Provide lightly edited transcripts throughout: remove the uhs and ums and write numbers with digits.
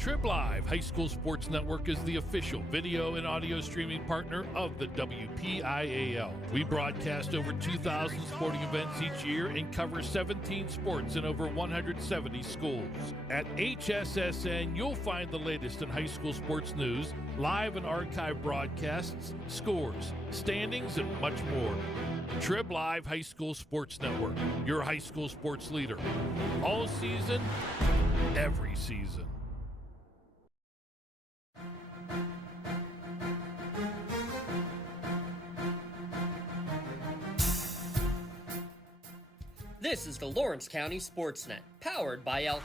Trib Live High School Sports Network is the official video and audio streaming partner of the WPIAL. We broadcast over 2,000 sporting events each year and cover 17 sports in over 170 schools. At HSSN, you'll find the latest in high school sports news, live and archive broadcasts, scores, standings, and much more. Trib Live High School Sports Network, your high school sports leader. All season, every season. This is the Lawrence County SportsNet, powered by LCAT.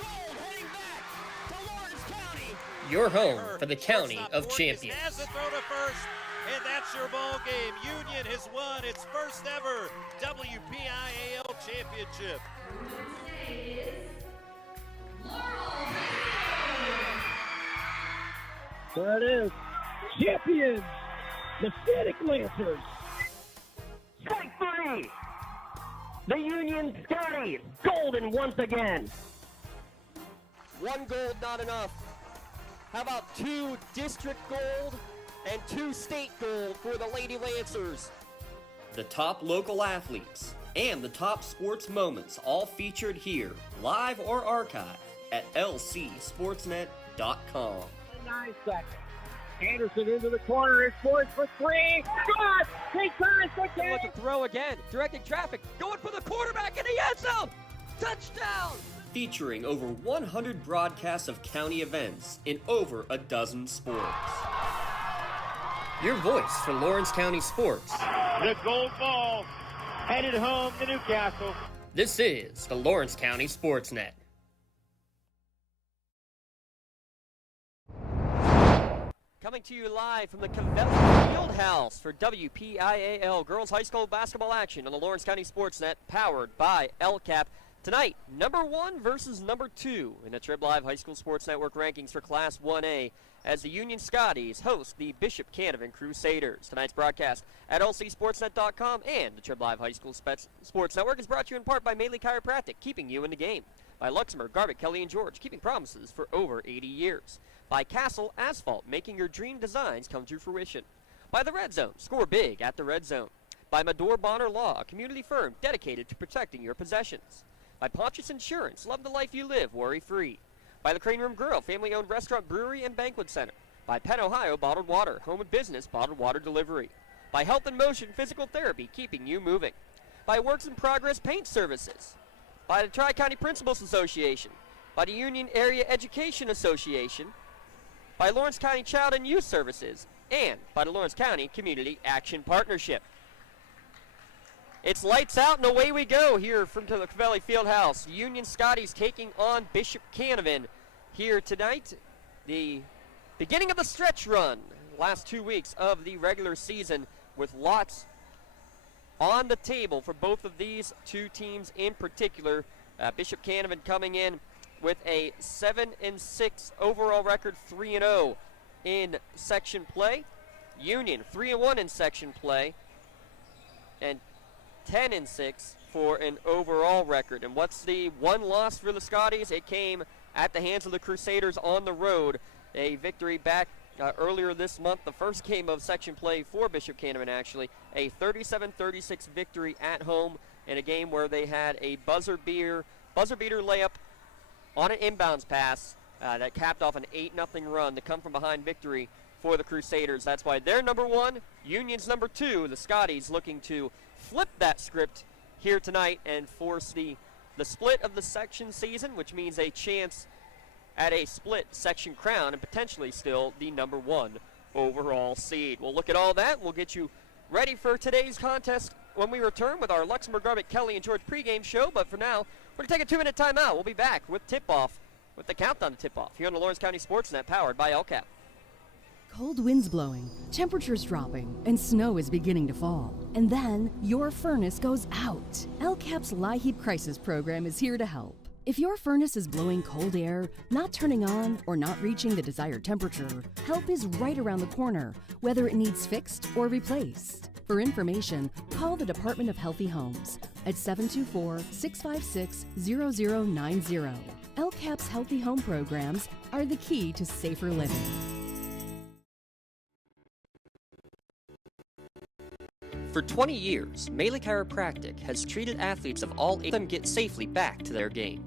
Gold heading back to Lawrence County. Your home for the County of Champions. Has a throw to first, and that's your ball game. Union has won its first ever WPIAL championship. There it is. Champions, the Static Lancers. Strike three. The Union Scotties, golden once again. One gold, not enough. How about 2 district gold and 2 state gold for the Lady Lancers? The top local athletes and the top sports moments all featured here, live or archived at lcsportsnet.com. 9 seconds. Anderson into the corner, it's poised for 3. Shot! Take time for Look at throw again, directing traffic, going for the quarterback in the end zone! Touchdown! Featuring over 100 broadcasts of county events in over a dozen sports. Your voice for Lawrence County sports. The gold ball headed home to Newcastle. This is the Lawrence County SportsNet. Coming to you live from the Canevin Fieldhouse for WPIAL Girls High School basketball action on the Lawrence County SportsNet, powered by LCAP. Tonight, number 1 versus number 2 in the Trib Live High School Sports Network rankings for Class 1A as the Union Scotties host the Bishop Canevin Crusaders. Tonight's broadcast at lcsportsnet.com and the Trib Live High School Sports Network is brought to you in part by Maley Chiropractic, keeping you in the game. By Luxembourg, Garbutt, Kelly, and George, keeping promises for over 80 years. By Castle Asphalt, making your dream designs come to fruition. By the Red Zone, score big at the Red Zone. By Medor Bonner Law, a community firm dedicated to protecting your possessions. By Pontius Insurance, love the life you live, worry-free. By the Crane Room Grill, family-owned restaurant, brewery, and banquet center. By Penn Ohio Bottled Water, home and business bottled water delivery. By Health in Motion Physical Therapy, keeping you moving. By Works in Progress Paint Services. By the Tri-County Principals Association. By the Union Area Education Association. By Lawrence County Child and Youth Services, and by the Lawrence County Community Action Partnership. It's lights out and away we go here from the Canevin Fieldhouse. Union Scotties taking on Bishop Canevin here tonight. The beginning of the stretch run, last 2 weeks of the regular season, with lots on the table for both of these two teams in particular. Bishop Canevin coming in with a 7-6 overall record, 3-0 in section play. Union 3-1 in section play, and 10-6 for an overall record. And what's the one loss for the Scotties? It came at the hands of the Crusaders on the road. A victory back earlier this month, the first game of section play for Bishop Canevin actually. A 37-36 victory at home in a game where they had a buzzer beater layup on an inbounds pass that capped off an 8-0 run to come from behind victory for the Crusaders. That's why they're number 1, Union's number 2. The Scotties looking to flip that script here tonight and force the split of the section season, which means a chance at a split section crown and potentially still the number 1 overall seed. We'll look at all that. We'll get you ready for today's contest when we return with our Luxembourg, Garbutt, Kelly, and George pregame show. But for now, we're going to take a 2-minute timeout. We'll be back with tip-off, with the countdown to tip-off here on the Lawrence County SportsNet, powered by LCAP. Cold winds blowing, temperatures dropping, and snow is beginning to fall. And then your furnace goes out. LCAP's LIHEAP Crisis Program is here to help. If your furnace is blowing cold air, not turning on, or not reaching the desired temperature, help is right around the corner, whether it needs fixed or replaced. For information, call the Department of Healthy Homes at 724-656-0090. LCAP LCAP's Healthy Home programs are the key to safer living. For 20 years, Melee Chiropractic has treated athletes of all ages to get safely back to their game.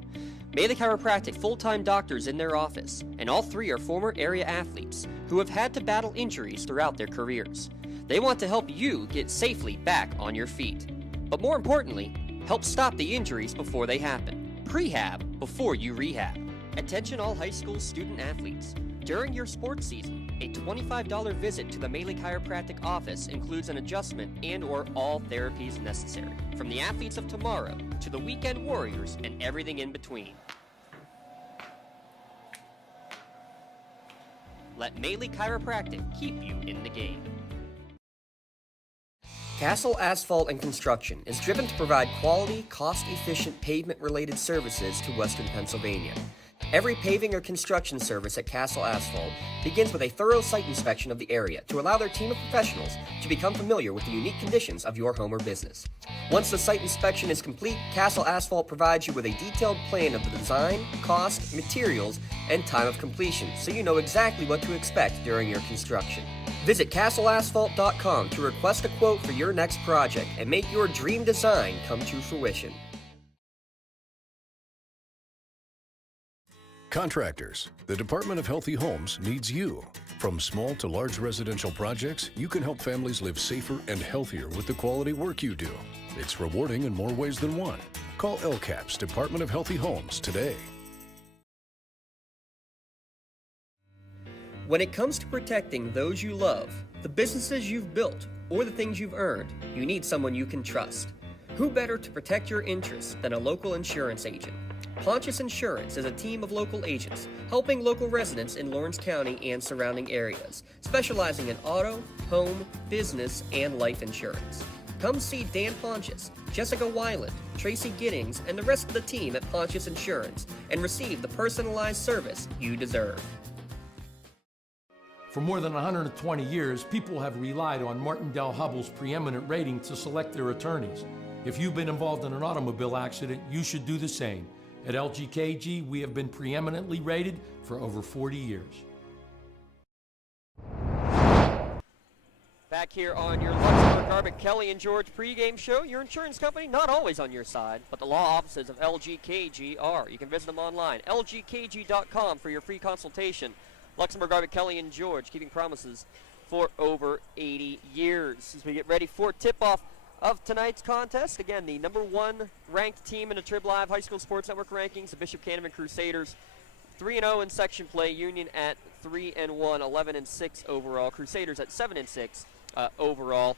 Melee Chiropractic full-time doctors in their office, and all three are former area athletes who have had to battle injuries throughout their careers. They want to help you get safely back on your feet. But more importantly, help stop the injuries before they happen. Prehab before you rehab. Attention all high school student athletes. During your sports season, a $25 visit to the Melee Chiropractic office includes an adjustment and/or all therapies necessary. From the athletes of tomorrow to the weekend warriors and everything in between. Let Melee Chiropractic keep you in the game. Castle Asphalt and Construction is driven to provide quality, cost-efficient pavement-related services to Western Pennsylvania. Every paving or construction service at Castle Asphalt begins with a thorough site inspection of the area to allow their team of professionals to become familiar with the unique conditions of your home or business. Once the site inspection is complete, Castle Asphalt provides you with a detailed plan of the design, cost, materials, and time of completion, so you know exactly what to expect during your construction. Visit castleasphalt.com to request a quote for your next project and make your dream design come to fruition. Contractors, the Department of Healthy Homes needs you. From small to large residential projects, you can help families live safer and healthier with the quality work you do. It's rewarding in more ways than one. Call LCAP's Department of Healthy Homes today. When it comes to protecting those you love, the businesses you've built, or the things you've earned, you need someone you can trust. Who better to protect your interests than a local insurance agent? Pontius Insurance is a team of local agents helping local residents in Lawrence County and surrounding areas, specializing in auto, home, business, and life insurance. Come see Dan Pontius, Jessica Weiland, Tracy Giddings, and the rest of the team at Pontius Insurance and receive the personalized service you deserve. For more than 120 years, people have relied on Martindale Hubbell's preeminent rating to select their attorneys. If you've been involved in an automobile accident, you should do the same. At LGKG, we have been preeminently rated for over 40 years. Back here on your Luxembourg Garbett Kelly and George pregame show, your insurance company not always on your side, but the law offices of LGKG are. You can visit them online, lgkg.com, for your free consultation. Luxembourg Garbett Kelly and George, keeping promises for over 80 years. As we get ready for tip-off of tonight's contest, again, the number one ranked team in the Trib Live High School Sports Network rankings, the Bishop Canevin Crusaders, 3-0 in section play. Union at 3-1, 11-6 overall. Crusaders at 7-6 overall.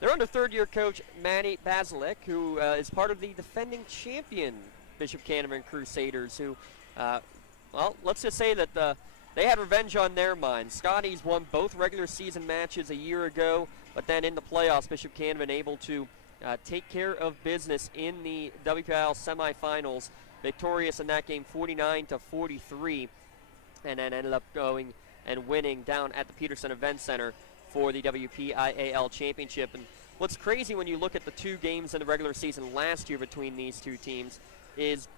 They're under third-year coach Manny Basilek, who is part of the defending champion Bishop Canevin Crusaders, who, well, let's just say that they had revenge on their minds. Scotties won both regular season matches a year ago, but then in the playoffs, Bishop Canevin able to take care of business in the WPIAL semifinals, victorious in that game 49-43, and then ended up going and winning down at the Peterson Event Center for the WPIAL Championship. And what's crazy when you look at the two games in the regular season last year between these two teams is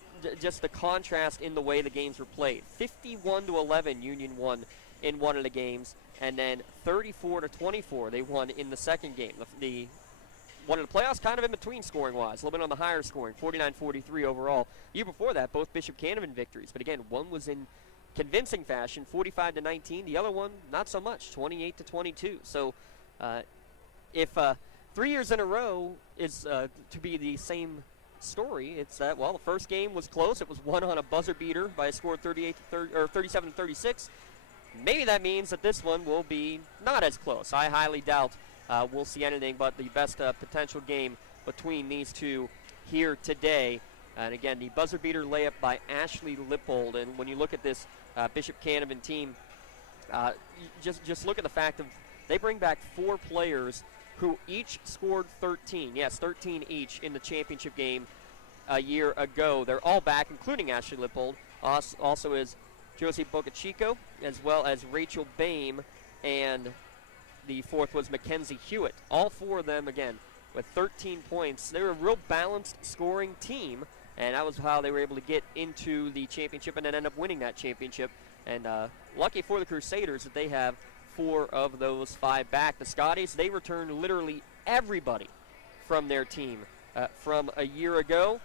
just the contrast in the way the games were played. 51-11, Union won in one of the games, and then 34-24 they won in the second game. The one of the playoffs kind of in between scoring-wise, a little bit on the higher scoring, 49-43 overall. The year before that, both Bishop Canevin victories, but again, one was in convincing fashion, 45-19. The other one, not so much, 28-22. So if 3 years in a row is to be the same story, it's that, well, the first game was close. It was won on a buzzer beater by a score of 37-36. Maybe that means that this one will be not as close. I highly doubt we'll see anything but the best potential game between these two here today. And again, the buzzer beater layup by Ashley Lippold. And when you look at this Bishop Canevin team, just look at the fact of they bring back 4 players who each scored 13. Yes, 13 each in the championship game a year ago. They're all back, including Ashley Lippold. Also is Josie Bocachico, as well as Rachel Bame, and the fourth was Mackenzie Hewitt. All 4 of them, again, with 13 points. They're a real balanced scoring team, and that was how they were able to get into the championship and then end up winning that championship. And lucky for the Crusaders that they have 4 of those 5 back. The Scotties, they returned literally everybody from their team from a year ago,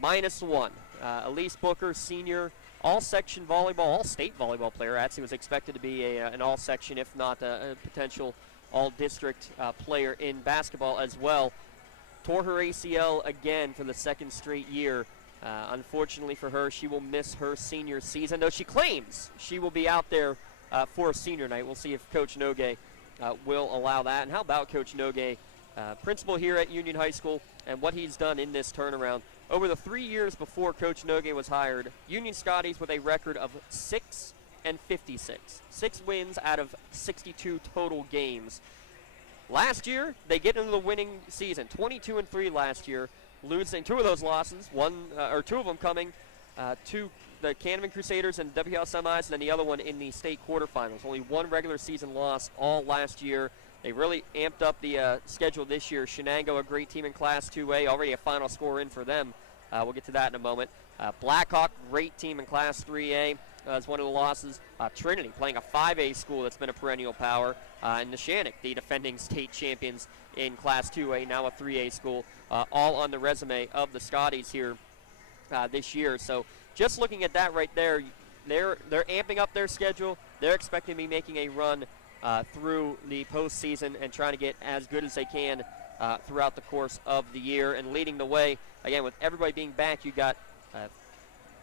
-1. Elise Booker, senior, all-section volleyball, all-state volleyball player. Actually was expected to be an all-section, if not a potential all-district player in basketball as well. Tore her ACL again for the 2nd straight year. Unfortunately for her, she will miss her senior season, though she claims she will be out there for senior night. We'll see if Coach Nogue will allow that. And how about Coach Nogue, principal here at Union High School, and what he's done in this turnaround. Over the 3 years before Coach Nogue was hired, Union Scotties with a record of 6-56. 6 wins out of 62 total games. Last year, they get into the winning season, 22-3 last year, losing 2 of those losses, 2 of them coming to the Canevin Crusaders and WPIAL semis, and then the other one in the state quarterfinals. Only 1 regular season loss all last year. They really amped up the schedule this year. Shenango, a great team in Class 2A, already a final score in for them. We'll get to that in a moment. Blackhawk, great team in Class 3A. As one of the losses. Trinity playing a 5A school that's been a perennial power. And Neshannock, the defending state champions in Class 2A, now a 3A school. All on the resume of the Scotties here this year. So just looking at that right there, they're amping up their schedule. They're expecting to be making a run through the postseason and trying to get as good as they can throughout the course of the year. And leading the way, again, with everybody being back, you got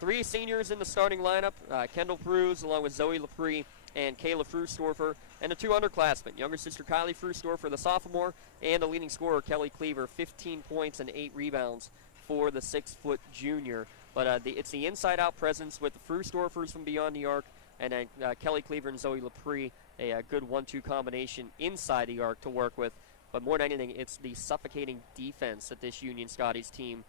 3 seniors in the starting lineup, Kendall Pruse along with Zoe Lepre and Kayla Frustorfer, and the 2 underclassmen, younger sister Kylie Frustorfer, the sophomore, and the leading scorer Kelly Cleaver, 15 points and 8 rebounds for the 6-foot junior. But it's the inside-out presence with the Frustorfers from beyond the arc, and then Kelly Cleaver and Zoe Lepre, a good 1-2 combination inside the arc to work with. But more than anything, it's the suffocating defense that this Union Scotties team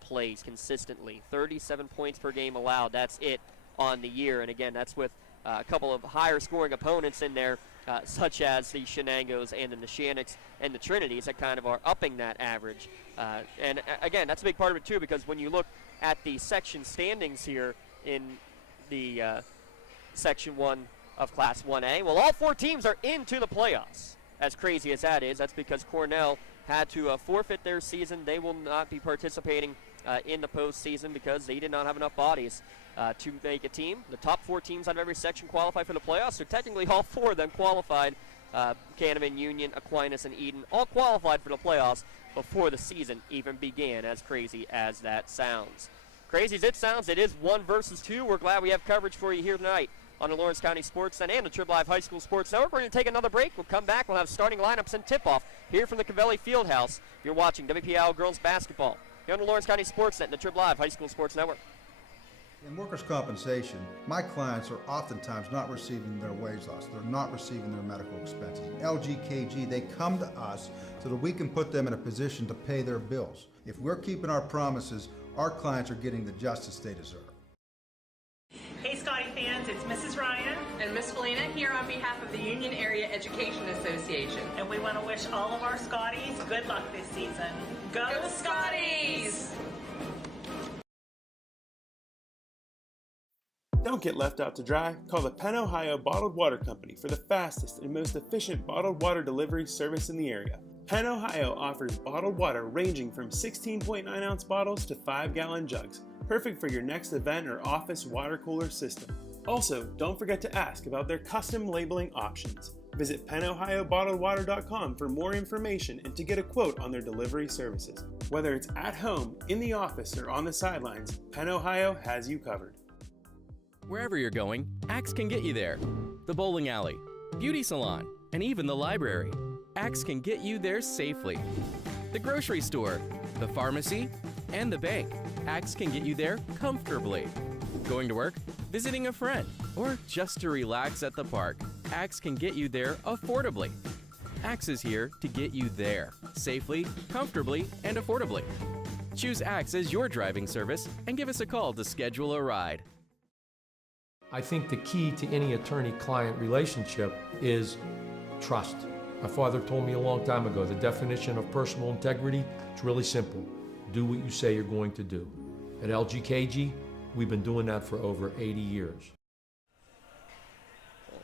plays consistently. 37 points per game allowed. That's it on the year. And again, that's with a couple of higher scoring opponents in there, such as the Shenangos and the Neshannocks and the Trinities that kind of are upping that average. And again, that's a big part of it too, because when you look at the section standings here in the Section 1 of Class 1A, well, all 4 teams are into the playoffs. As crazy as that is, that's because Cornell had to forfeit their season. They will not be participating in the postseason because they did not have enough bodies to make a team. The top 4 teams out of every section qualify for the playoffs, so technically all 4 of them qualified. Canevin, Union, Aquinas, and Eden all qualified for the playoffs before the season even began, as crazy as that sounds. Crazy as it sounds, it is 1 versus 2. We're glad we have coverage for you here tonight on the Lawrence County SportsNet and the Trib Live High School Sports Network. We're going to take another break. We'll come back. We'll have starting lineups and tip-off here from the Cavelli Fieldhouse. You're watching WPIAL Girls Basketball here on the Lawrence County SportsNet and the Trib Live High School Sports Network. In workers' compensation, my clients are oftentimes not receiving their wage loss. They're not receiving their medical expenses. LGKG, they come to us so that we can put them in a position to pay their bills. If we're keeping our promises, our clients are getting the justice they deserve. Hey Scotty fans, it's Mrs. Ryan and Miss Felina here on behalf of the Union Area Education Association. And we want to wish all of our Scotties good luck this season. Go Scotties! Don't get left out to dry. Call the Penn Ohio Bottled Water Company for the fastest and most efficient bottled water delivery service in the area. Penn Ohio offers bottled water ranging from 16.9-ounce bottles to 5-gallon jugs. Perfect for your next event or office water cooler system. Also, don't forget to ask about their custom labeling options. Visit PennOhioBottledWater.com for more information and to get a quote on their delivery services. Whether it's at home, in the office, or on the sidelines, Penn Ohio has you covered. Wherever you're going, Axe can get you there. The bowling alley, beauty salon, and even the library. Axe can get you there safely. The grocery store, the pharmacy, and the bank. Axe can get you there comfortably. Going to work, visiting a friend, or just to relax at the park. Axe can get you there affordably. Axe is here to get you there safely, comfortably, and affordably. Choose Axe as your driving service and give us a call to schedule a ride. I think the key to any attorney-client relationship is trust. My father told me a long time ago, the definition of personal integrity is really simple. do what you say you're going to do. At LGKG, we've been doing that for over 80 years.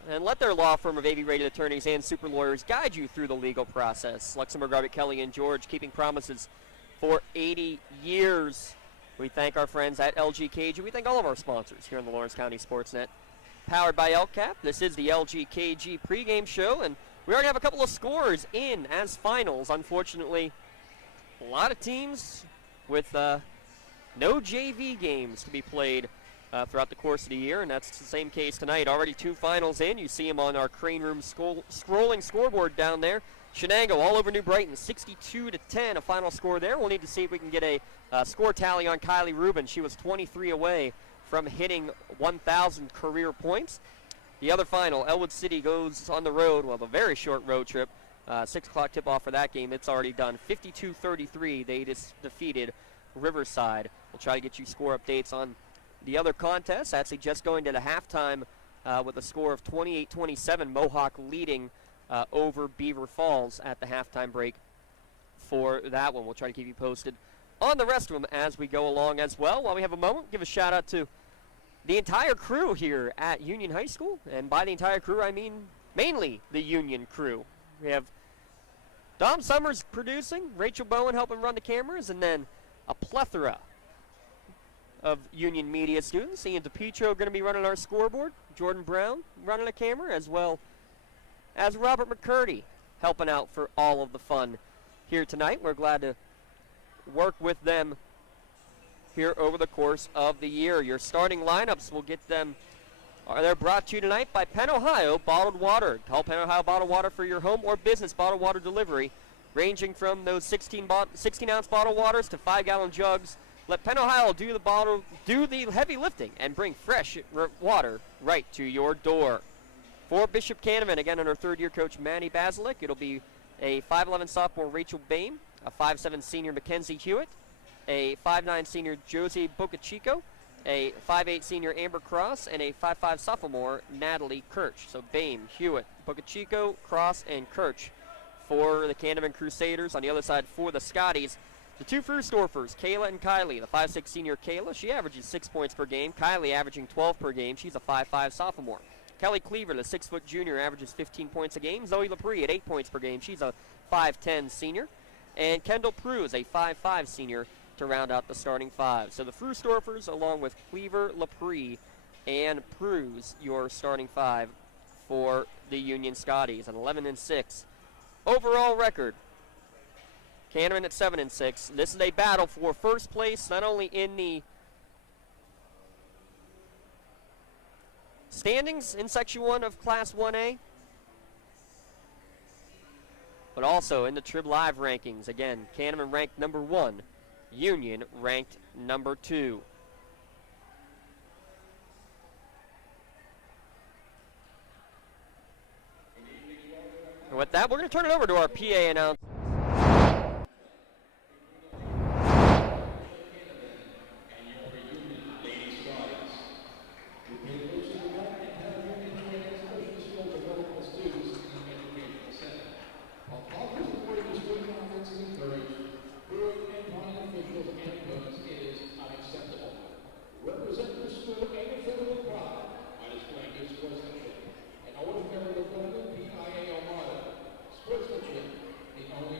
And let their law firm of AV-rated attorneys and super lawyers guide you through the legal process. Luxembourg, Garbutt, Kelly, and George keeping promises for 80 years. We thank our friends at LGKG. We thank all of our sponsors here on the Lawrence County SportsNet. Powered by LCAP, this is the LGKG pregame show, and we already have a couple of scores in as finals. Unfortunately, a lot of teams with no JV games to be played throughout the course of the year, and that's the same case tonight. Already 2 finals in. You see them on our Crane Room scrolling scoreboard down there. Shenango all over New Brighton, 62-10, a final score there. We'll need to see if we can get a score tally on Kylie Rubin. She was 23 away from hitting 1,000 career points. The other final, Elwood City goes on the road, well, a very short road trip. 6 o'clock tip-off for that game. It's already done. 52-33, they defeated Riverside. We'll try to get you score updates on the other contests. Actually just going to the halftime with a score of 28-27, Mohawk leading over Beaver Falls at the halftime break for that one. We'll try to keep you posted on the rest of them as we go along as well. While we have a moment, give a shout out to the entire crew here at Union High School. And by the entire crew, I mean mainly the Union crew. We have Dom Summers producing, Rachel Bowen helping run the cameras, and then a plethora of Union media students. Ian DePietro going to be running our scoreboard, Jordan Brown running a camera, as well as Robert McCurdy helping out for all of the fun here tonight. We're glad to work with them here over the course of the year. Your starting lineups, we'll get them. They're brought to you tonight by Penn Ohio Bottled Water. Call Penn Ohio Bottled Water for your home or business bottled water delivery, ranging from those 16-ounce bottled waters to 5-gallon jugs. Let Penn Ohio do the heavy lifting and bring fresh water right to your door. For Bishop Canevin, again under third-year coach Manny Basilick, it'll be a 5'11 sophomore Rachel Bain, a 5'7 senior Mackenzie Hewitt, a 5'9 senior Josie Bocachico, a 5'8 senior Amber Cross, and a 5'5 sophomore Natalie Kirch. So Bain, Hewitt, Bocachico, Cross, and Kirch for the Canevin Crusaders. On the other side for the Scotties, the 2 Frühstorfers, Kayla and Kylie. The 5'6 senior Kayla, she averages 6 points per game. Kylie averaging 12 per game. She's a 5'5 sophomore. Kelly Cleaver, the 6-foot junior, averages 15 points a game. Zoe Lepre at 8 points per game. She's a 5'10 senior. And Kendall Prue is a 5'5 senior to round out the starting 5. So the Frühstorfers, along with Cleaver, Lepre, and Prue's your starting 5 for the Union Scotties. An 11-6 overall record. Canevin at 7-6. This is a battle for first place, not only in the standings in Section 1 of Class 1A, but also in the Trib Live rankings. Again, Canevin ranked number 1, Union ranked number 2. And with that, we're going to turn it over to our PA announcer. Sportsmanship, the only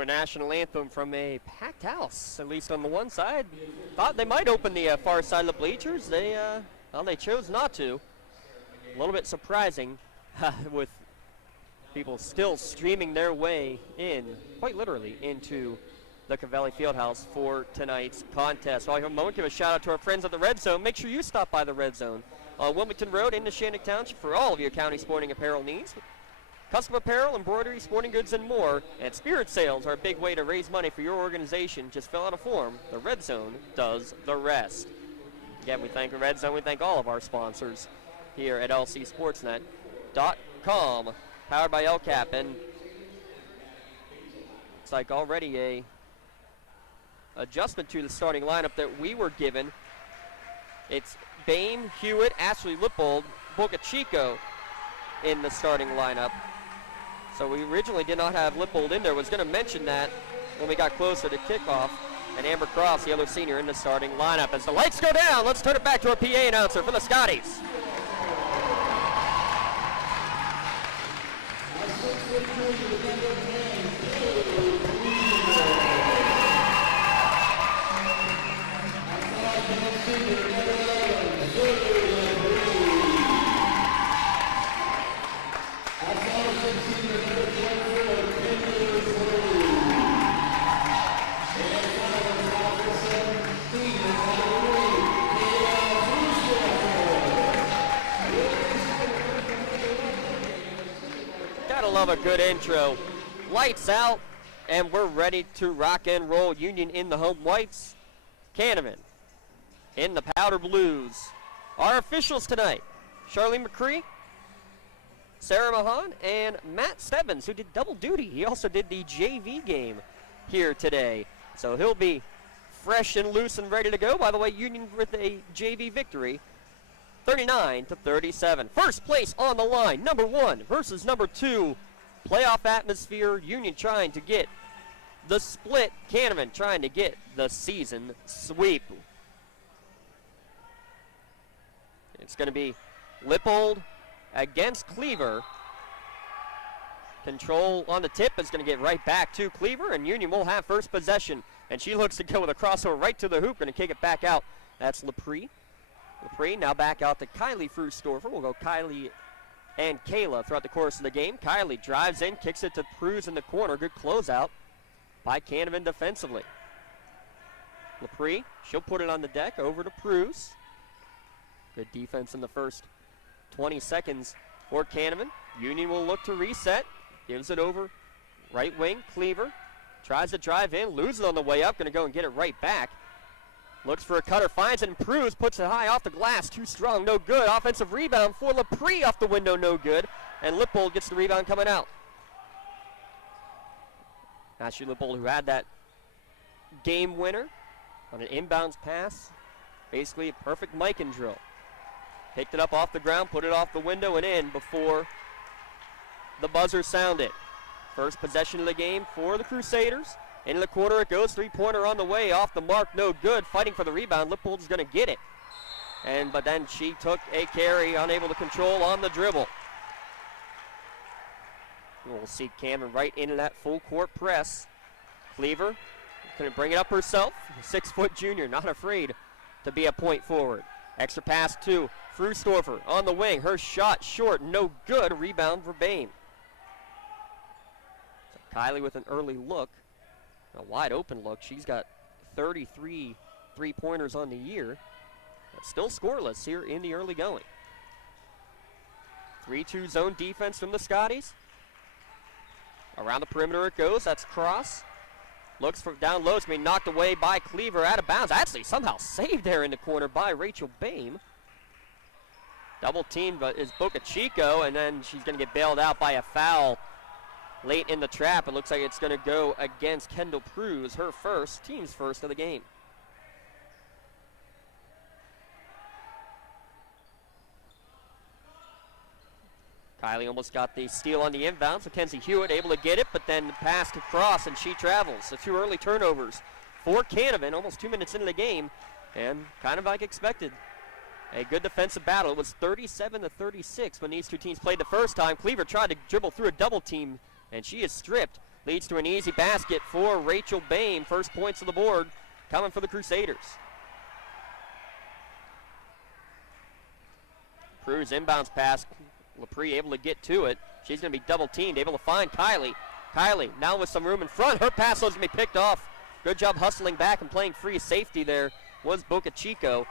to a national anthem from a packed house, at least on the one side. Thought they might open the far side of the bleachers. They chose not to. A little bit surprising with people still streaming their way in, quite literally, into the Cavelli Fieldhouse for tonight's contest. While I have a moment, give a shout out to our friends at the Red Zone. Make sure you stop by the Red Zone on Wilmington Road in Neshannock Township for all of your county sporting apparel needs. Custom apparel, embroidery, sporting goods, and more. And spirit sales are a big way to raise money for your organization. Just fill out a form. The Red Zone does the rest. Again, we thank the Red Zone. We thank all of our sponsors here at lcsportsnet.com, powered by LCAP. And it's like already a adjustment to the starting lineup that we were given. It's Bain, Hewitt, Ashley Lippold, Boca Chico in the starting lineup. So we originally did not have Lippold in there. Was going to mention that when we got closer to kickoff. And Amber Cross, the other senior, in the starting lineup. As the lights go down, let's turn it back to our PA announcer for the Scotties. Love a good intro. Lights out, and we're ready to rock and roll. Union in the home whites, Canevin in the powder blues. Our officials tonight, Charlene McCree, Sarah Mahan, and Matt Stebbins, who did double duty. He also did the JV game here today. So he'll be fresh and loose and ready to go. By the way, Union with a JV victory, 39-37. First place on the line, number 1 versus number 2. Playoff atmosphere, Union trying to get the split, Canevin trying to get the season sweep. It's going to be Lippold against Cleaver. Control on the tip is going to get right back to Cleaver, and Union will have first possession. And she looks to go with a crossover right to the hoop, going to kick it back out. That's Lepre. Lepre now back out to Kylie Frustorfer. We'll go Kylie and Kayla throughout the course of the game. Kylie drives in, kicks it to Pruz in the corner. Good closeout by Canevin defensively. Lepre, she'll put it on the deck over to Pruz. Good defense in the first 20 seconds for Canevin. Union will look to reset. Gives it over. Right wing, Cleaver. Tries to drive in, loses on the way up. Going to go and get it right back. Looks for a cutter, finds it, and Pruz puts it high off the glass. Too strong, no good. Offensive rebound for Lepre off the window, no good. And Lippold gets the rebound coming out. Ashley Lippold, who had that game winner on an inbounds pass. Basically a perfect Mikan drill. Picked it up off the ground, put it off the window and in before the buzzer sounded. First possession of the game for the Crusaders. Into the corner it goes, three-pointer on the way, off the mark, no good. Fighting for the rebound, Lippold's going to get it. But then she took a carry, unable to control on the dribble. We'll see Cameron right into that full court press. Cleaver going to bring it up herself. 6-foot junior, not afraid to be a point forward. Extra pass to Frustorfer on the wing. Her shot short, no good. Rebound for Bain. So Kylie with an early look. A wide open look. She's got 33 three-pointers on the year. But still scoreless here in the early going. 3-2 zone defense from the Scotties. Around the perimeter it goes. That's Cross. Looks for down low. It's going to be knocked away by Cleaver. Out of bounds. Actually somehow saved there in the corner by Rachel Bain. Double teamed is Boca Chico, and then she's going to get bailed out by a foul late in the trap. It looks like it's going to go against Kendall Pruz, her first, team's first of the game. Kylie almost got the steal on the inbounds. Mackenzie Hewitt able to get it, but then the pass to Cross, and she travels. So 2 early turnovers for Canevin, almost 2 minutes into the game, and kind of like expected. A good defensive battle. It was 37-36 when these two teams played the first time. Cleaver tried to dribble through a double team, and she is stripped. Leads to an easy basket for Rachel Bain. First points of the board coming for the Crusaders. Cruz inbounds pass. LaPree able to get to it. She's going to be double teamed, able to find Kylie. Kylie now with some room in front. Her pass was going to be picked off. Good job hustling back and playing free safety there was Boca Chico.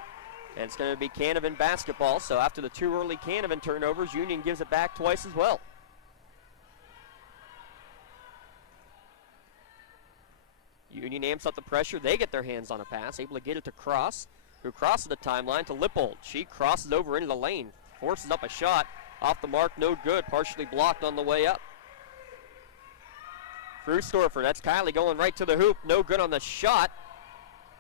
And it's going to be Canevin basketball. So after the 2 early Canevin turnovers, Union gives it back twice as well. Union amps up the pressure. They get their hands on a pass, able to get it to Cross, who crosses the timeline to Lippold. She crosses over into the lane, forces up a shot. Off the mark, no good. Partially blocked on the way up. Frustorfer, that's Kylie going right to the hoop. No good on the shot.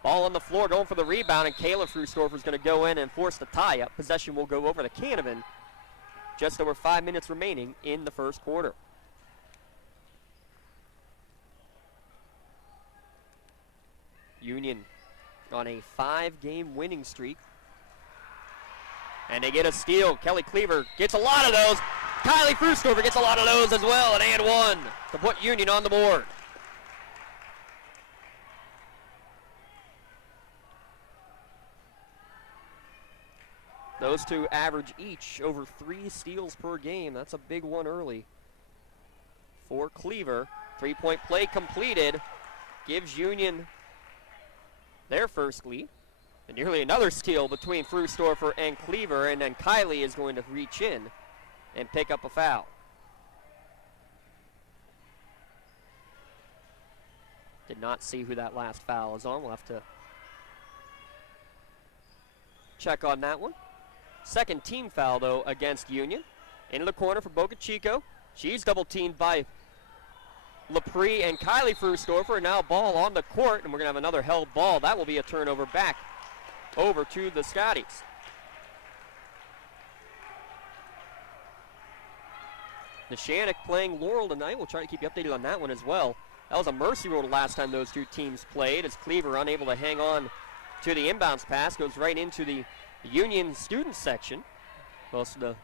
Ball on the floor, going for the rebound, and Kayla Frustorfer is going to go in and force the tie-up. Possession will go over to Canevin. Just over 5 minutes remaining in the first quarter. Union on a 5-game winning streak. And they get a steal. Kelly Cleaver gets a lot of those. Kylie Frustorfer gets a lot of those as well, and one to put Union on the board. Those two average each over 3 steals per game. That's a big one early for Cleaver. 3-point play completed. Gives Union their first lead. And nearly another steal between Frustorfer and Cleaver, and then Kylie is going to reach in and pick up a foul. Did not see who that last foul is on. We'll have to check on that one. Second team foul, though, against Union. Into the corner for Boca Chico. She's double-teamed by LaPree and Kylie Frustorfer. Now ball on the court, and we're going to have another held ball. That will be a turnover back over to the Scotties. Neshannock playing Laurel tonight. We'll try to keep you updated on that one as well. That was a mercy rule the last time those two teams played, as Cleaver unable to hang on to the inbounds pass. Goes right into the Union student section. Most of the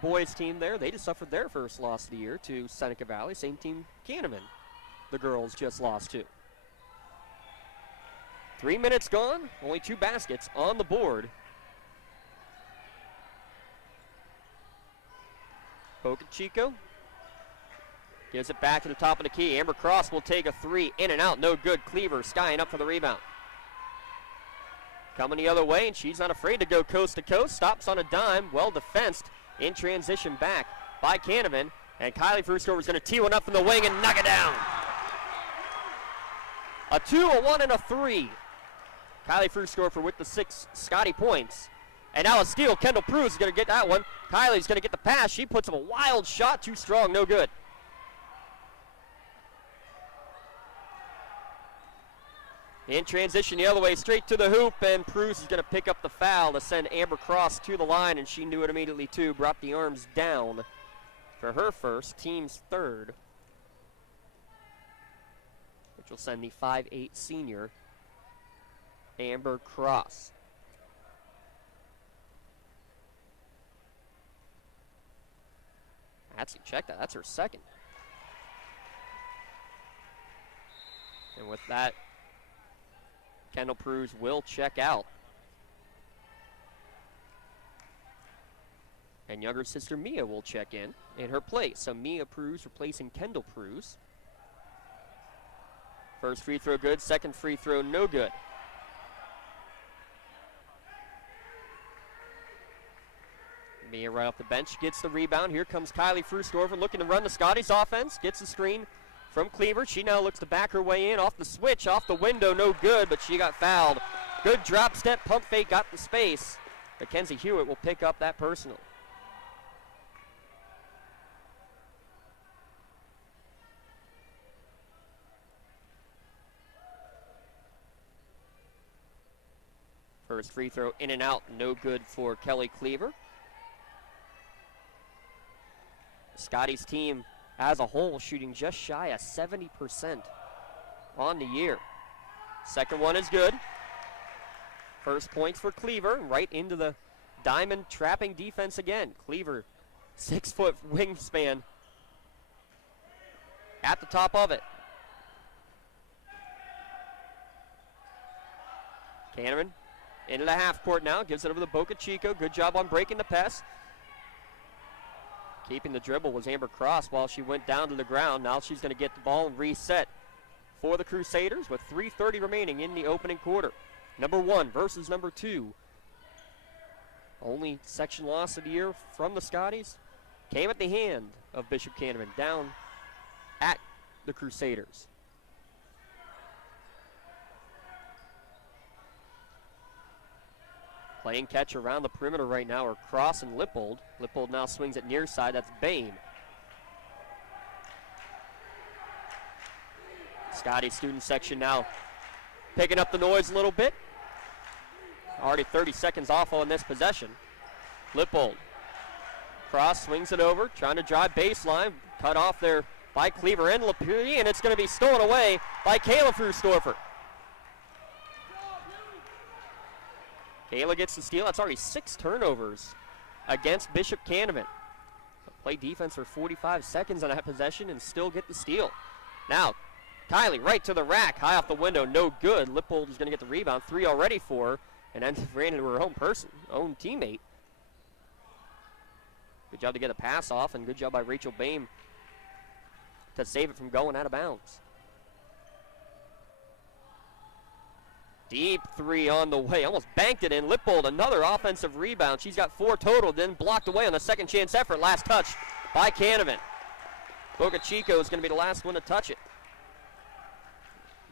boys team there, they just suffered their first loss of the year to Seneca Valley. Same team Canevin, the girls just lost to. 3 minutes gone, only 2 baskets on the board. Boca Chico gives it back to the top of the key. Amber Cross will take a 3, in and out, no good. Cleaver skying up for the rebound. Coming the other way, and she's not afraid to go coast to coast. Stops on a dime, well defensed. In transition back by Canevin, and Kylie Frustorfer is going to tee one up from the wing and knock it down. A 2, a 1, and a 3. Kylie Frustorfer with the 6 Scotty points. And now a steal. Kendall Pruse is going to get that one. Kylie's going to get the pass. She puts up a wild shot, too strong, no good. In transition the other way, straight to the hoop, and Pruse is going to pick up the foul to send Amber Cross to the line, and she knew it immediately too. Brought the arms down for her first, team's third, which will send the 5'8" senior Amber Cross. Check that, that's her second. And with that, Kendall Pruse will check out. And younger sister Mia will check in her place. So Mia Pruse replacing Kendall Pruse. First free throw good, second free throw no good. Mia right off the bench gets the rebound. Here comes Kylie Frustorfer looking to run the Scotties offense. Gets the screen from Cleaver. She now looks to back her way in. Off the switch, off the window, no good, but she got fouled. Good drop step, pump fake, got the space. Mackenzie Hewitt will pick up that personal. First free throw in and out, no good for Kelly Cleaver. Scotty's team as a whole shooting just shy of 70% on the year. Second one is good. First points for Cleaver, right into the diamond trapping defense again. Cleaver, 6-foot wingspan at the top of it. Canevin into the half court now, gives it over to Boca Chico. Good job on breaking the pass. Keeping the dribble was Amber Cross while she went down to the ground. Now she's going to get the ball and reset for the Crusaders with 3:30 remaining in the opening quarter. Number 1 versus number 2. Only section loss of the year from the Scotties came at the hand of Bishop Canevin down at the Crusaders. Playing catch around the perimeter right now are Cross and Lippold. Lippold now swings it near side. That's Bain. Scotty student section now picking up the noise a little bit. Already 30 seconds off on this possession. Lippold. Cross swings it over, trying to drive baseline. Cut off there by Cleaver and Lapierre, and it's going to be stolen away by Kayla Frustorfer. Kayla gets the steal. That's already 6 turnovers against Bishop Canevin. Play defense for 45 seconds on that possession and still get the steal. Now, Kylie right to the rack, high off the window, no good. Lippold is going to get the rebound, 3 already for her, and then ran into her own teammate. Good job to get a pass off, and good job by Rachel Bain to save it from going out of bounds. Deep 3 on the way, almost banked it in. Lippold, another offensive rebound. She's got 4 total, then blocked away on the second chance effort. Last touch by Canevin. Boca Chico is going to be the last one to touch it.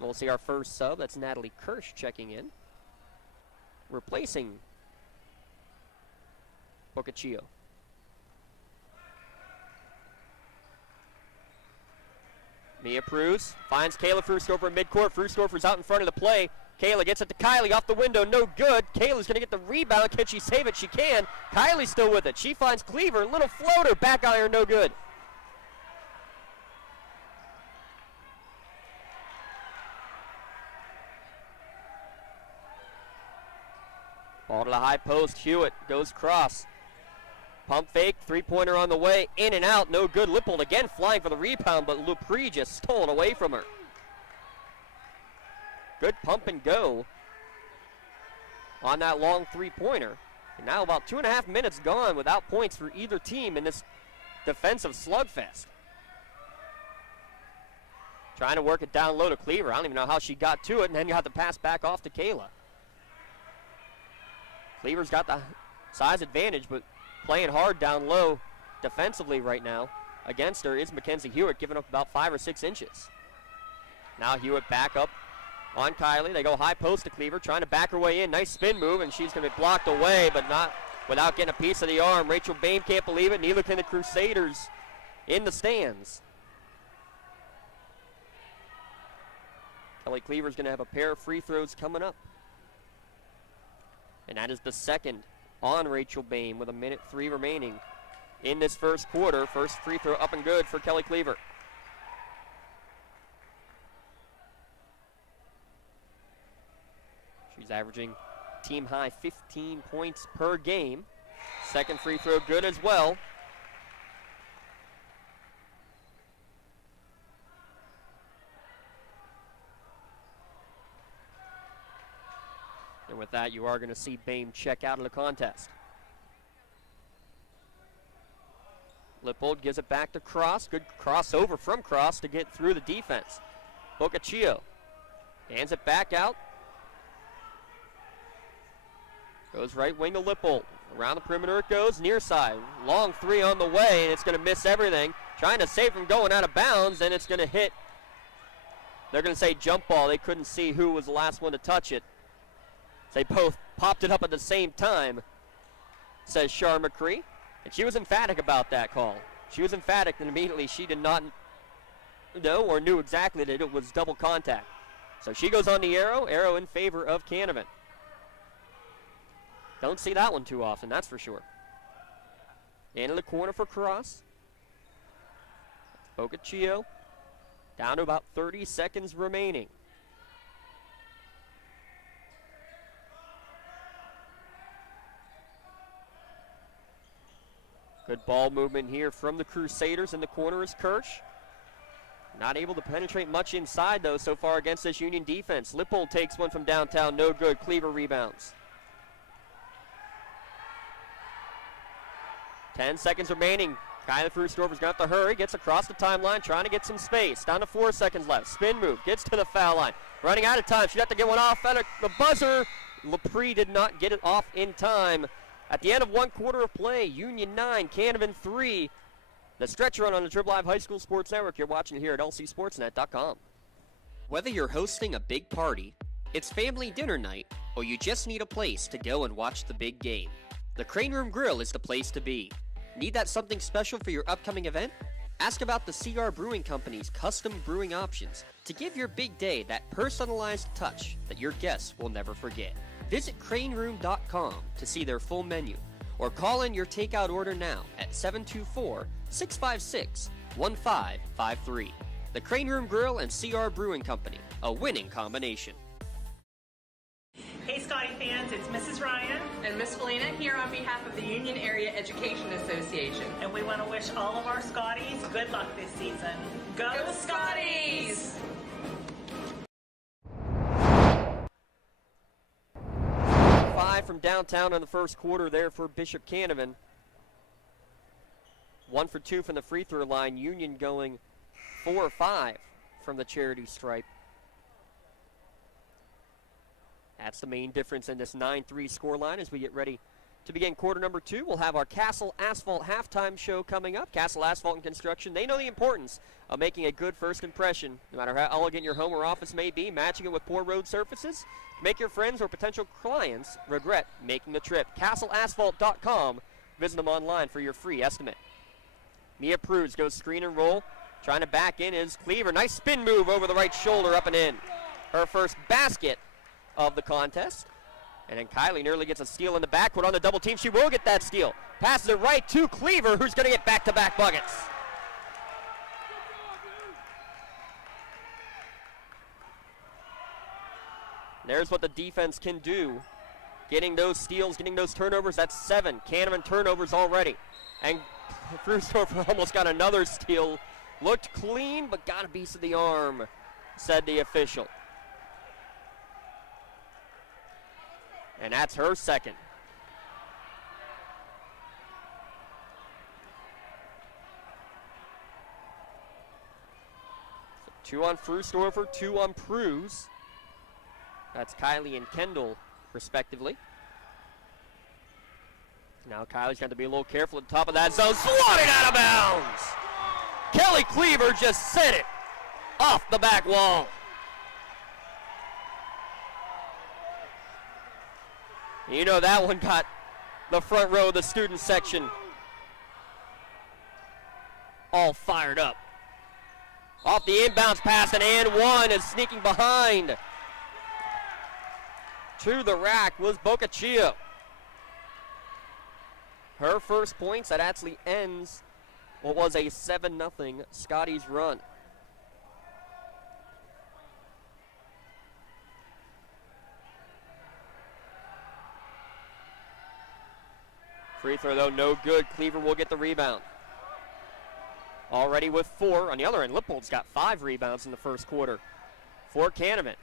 We'll see our first sub. That's Natalie Kirsch checking in, replacing Boca Chico. Mia Pruz finds Kayla Frustorfer in midcourt. Frustorfer's out in front of the play. Kayla gets it to Kylie off the window, no good. Kayla's going to get the rebound. Can she save it? She can. Kylie's still with it. She finds Cleaver, little floater, back iron, no good. Ball to the high post. Hewitt goes cross. Pump fake, 3-pointer on the way, in and out, no good. Lippold again flying for the rebound, but Lapierre just stole it away from her. Good pump and go on that long 3-pointer. And now about 2.5 minutes gone without points for either team in this defensive slugfest. Trying to work it down low to Cleaver. I don't even know how she got to it, and then you have to pass back off to Kayla. Cleaver's got the size advantage, but playing hard down low defensively right now against her is Mackenzie Hewitt, giving up about 5 or 6 inches. Now Hewitt back up on Kylie. They go high post to Cleaver, trying to back her way in. Nice spin move, and she's going to be blocked away, but not without getting a piece of the arm. Rachel Bain can't believe it. Neither can the Crusaders in the stands. Kelly Cleaver's going to have a pair of free throws coming up. And that is the second on Rachel Bain with 1:03 remaining in this first quarter. First free throw up and good for Kelly Cleaver. She's averaging team high 15 points per game. Second free throw good as well. And with that, you are going to see Bain check out of the contest. Lippold gives it back to Cross. Good crossover from Cross to get through the defense. Boccaccio hands it back out. Goes right wing to Lippold. Around the perimeter it goes, near side. Long 3 on the way, and it's going to miss everything. Trying to save from going out of bounds, and it's going to hit. They're going to say jump ball. They couldn't see who was the last one to touch it. They both popped it up at the same time, says Char McCree. And she was emphatic about that call. She was emphatic, and immediately she did not know or knew exactly that it was double contact. So she goes on the arrow in favor of Canevin. Don't see that one too often, that's for sure. Into the corner for Cross. Boccaccio down to about 30 seconds remaining. Good ball movement here from the Crusaders. In the corner is Kirsch. Not able to penetrate much inside, though, so far against this Union defense. Lippold takes one from downtown, no good. Cleaver rebounds. 10 seconds remaining. Kylie Frustorfer's going to have to hurry. Gets across the timeline, trying to get some space. Down to 4 seconds left. Spin move, gets to the foul line. Running out of time. She'd have to get one off at the buzzer. LaPree did not get it off in time. At the end of 1 quarter of play, Union 9, Canevin 3. The stretch run on the Trib Live High School Sports Network. You're watching it here at lcsportsnet.com. Whether you're hosting a big party, it's family dinner night, or you just need a place to go and watch the big game, the Crane Room Grill is the place to be. Need that something special for your upcoming event? Ask about the CR Brewing Company's custom brewing options to give your big day that personalized touch that your guests will never forget. Visit craneroom.com to see their full menu, or call in your takeout order now at 724-656-1553. The Crane Room Grill and CR Brewing Company, a winning combination. Hey Scotty fans, it's Mrs. Ryan and Miss Felina here on behalf of the Union Area Education Association. And we want to wish all of our Scotties good luck this season. Go Scotties! 5 from downtown in the first quarter there for Bishop Canevin. 1 for 2 from the free throw line. Union going 4 or 5 from the charity stripe. That's the main difference in this 9-3 scoreline as we get ready to begin quarter number 2. We'll have our Castle Asphalt halftime show coming up. Castle Asphalt and Construction, they know the importance of making a good first impression. No matter how elegant your home or office may be, matching it with poor road surfaces, make your friends or potential clients regret making the trip. CastleAsphalt.com. Visit them online for your free estimate. Mia Prudes goes screen and roll. Trying to back in is Cleaver. Nice spin move over the right shoulder, up and in. Her first basket of the contest. And then Kylie nearly gets a steal in the backcourt on the double team. She will get that steal. Passes it right to Cleaver, who's going to get back-to-back buckets. There's what the defense can do. Getting those steals, getting those turnovers. That's 7. Canevin turnovers already. And Frustorfer almost got another steal. Looked clean, but got a piece of the arm, said the official. And that's her second. So 2 on Frustorfer, 2 on Pruse. That's Kylie and Kendall, respectively. Now Kylie's got to be a little careful at the top of that zone. Swatted out of bounds! Kelly Cleaver just sent it off the back wall. You know that one got the front row of the student section all fired up. Off the inbounds pass, and one is sneaking behind. To the rack was Bocaccio. Her first points, that actually ends what was a 7-0 Scotties run. Free throw, though, no good. Cleaver will get the rebound. Already with 4. On the other end, Lippold's got 5 rebounds in the first quarter for Canevin.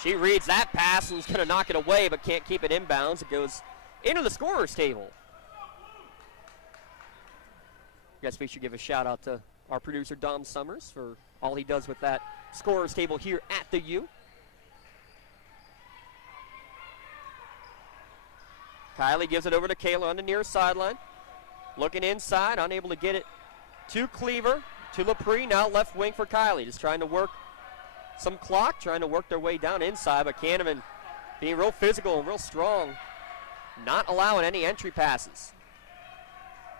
She reads that pass and is going to knock it away, but can't keep it inbounds. It goes into the scorer's table. I guess we should give a shout out to our producer, Dom Summers, for all he does with that scorer's table here at the U. Kylie gives it over to Kayla on the near sideline. Looking inside, unable to get it to Cleaver, to LaPree, now left wing for Kylie. Just trying to work some clock, trying to work their way down inside, but Canevin being real physical and real strong, not allowing any entry passes.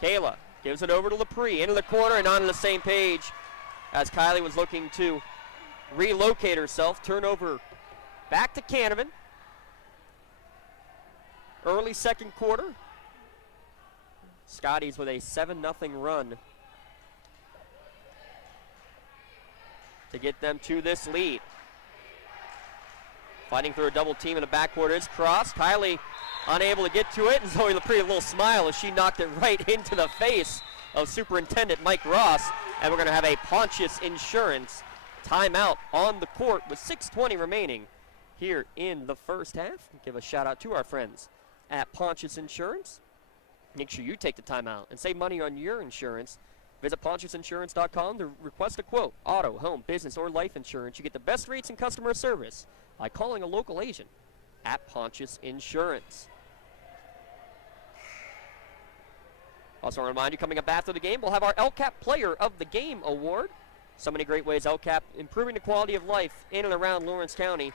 Kayla gives it over to LaPree, into the corner and on the same page as Kylie was looking to relocate herself. Turnover back to Canevin. Early second quarter. Scotties with a 7-0 run to get them to this lead. Fighting through a double team in the backcourt is Cross. Kylie unable to get to it, and Zoe LaPree a little smile as she knocked it right into the face of Superintendent Mike Ross, and we're going to have a Pontius Insurance timeout on the court with 6:20 remaining here in the first half. Give a shout out to our friends at Pontius Insurance. Make sure you take the timeout and save money on your insurance. Visit PontiusInsurance.com to request a quote. Auto, home, business, or life insurance. You get the best rates and customer service by calling a local agent at Pontius Insurance. Also, I remind you, coming up after the game, we'll have our LCAP Player of the Game Award. So many great ways LCAP improving the quality of life in and around Lawrence County.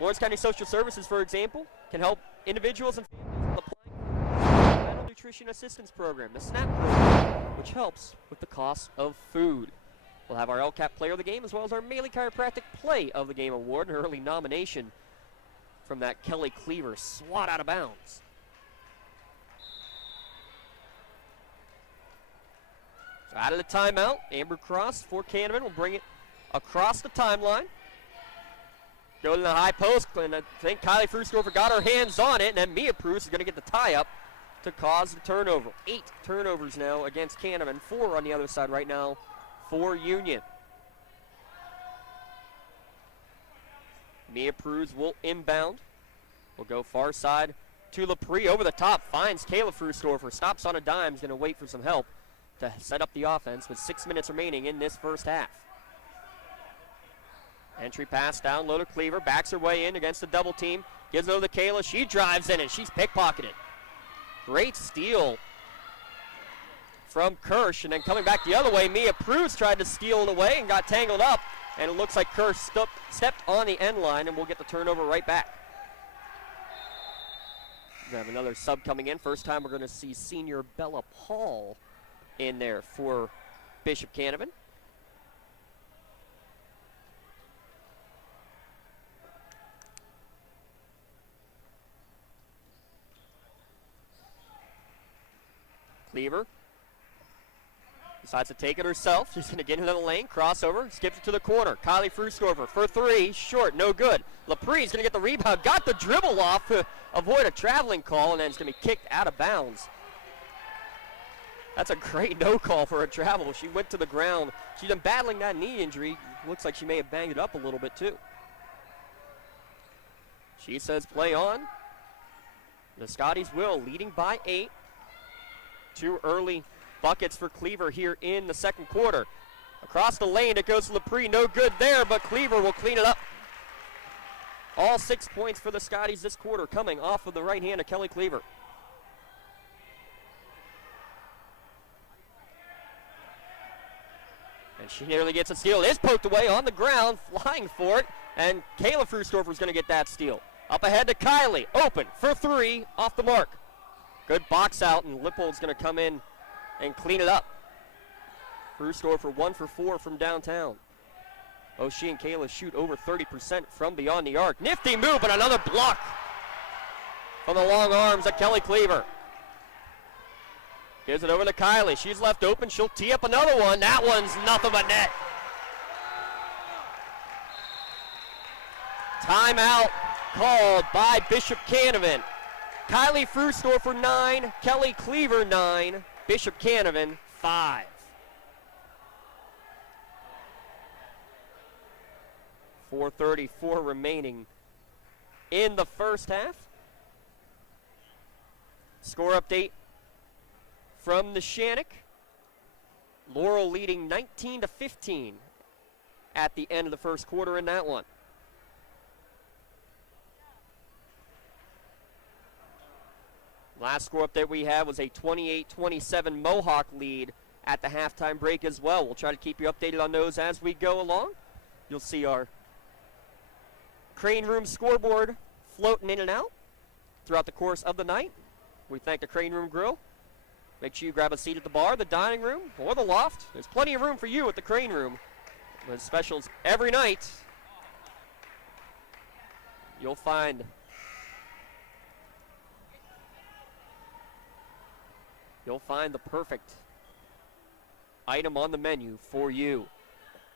Lawrence County Social Services, for example, can help individuals and families applying for the Mental Nutrition Assistance Program, the SNAP program, which helps with the cost of food. We'll have our LCAP Player of the Game as well as our Maley Chiropractic Play of the Game Award, an early nomination from that Kelly Cleaver swat out of bounds. So out of the timeout, Amber Cross for Canevin will bring it across the timeline. Go to the high post, and I think Kylie Frusdorfer got her hands on it, and then Mia Prus is going to get the tie-up to cause the turnover. 8 turnovers now against Canevin, 4 on the other side right now for Union. Mia Prus will inbound. Will go far side to LaPree, over the top, finds Kayla Frusdorfer, stops on a dime, is going to wait for some help to set up the offense with 6 minutes remaining in this first half. Entry pass down low to Cleaver, backs her way in against the double team, gives it over to Kayla, she drives in and she's pickpocketed. Great steal from Kirsch, and then coming back the other way, Mia Prus tried to steal it away and got tangled up, and it looks like Kirsch stepped on the end line, and we'll get the turnover right back. We have another sub coming in. First time we're going to see senior Bella Paul in there for Bishop Canevin. Cleaver decides to take it herself. She's going to get into the lane, crossover, skips it to the corner. Kylie Frusdorfer for 3, short, no good. LaPree's going to get the rebound, got the dribble off to avoid a traveling call, and then it's going to be kicked out of bounds. That's a great no call for a travel. She went to the ground. She's been battling that knee injury. Looks like she may have banged it up a little bit too. She says play on. The Scotties will, leading by 8. 2 early buckets for Cleaver here in the second quarter. Across the lane, it goes to LaPree. No good there, but Cleaver will clean it up. All 6 points for the Scotties this quarter coming off of the right hand of Kelly Cleaver. And she nearly gets a steal. It is poked away on the ground, flying for it, and Kayla Frusdorfer is going to get that steal. Up ahead to Kylie, open for 3, off the mark. Good box out, and Lippold's going to come in and clean it up. Frusdorfer 1 for 4 from downtown. Oh, she and Kayla shoot over 30% from beyond the arc. Nifty move, but another block from the long arms of Kelly Cleaver. Gives it over to Kylie. She's left open. She'll tee up another one. That one's nothing but net. Timeout called by Bishop Canevin. Kylie Frusdorfer 9, Kelly Cleaver 9, Bishop Canevin 5. .434 remaining in the first half. Score update from the Shannock. Laurel leading 19-15 at the end of the first quarter in that one. Last score update we had was a 28-27 Mohawk lead at the halftime break as well. We'll try to keep you updated on those as we go along. You'll see our Crane Room scoreboard floating in and out throughout the course of the night. We thank the Crane Room Grill. Make sure you grab a seat at the bar, the dining room, or the loft. There's plenty of room for you at the Crane Room. With specials every night. You'll find the perfect item on the menu for you.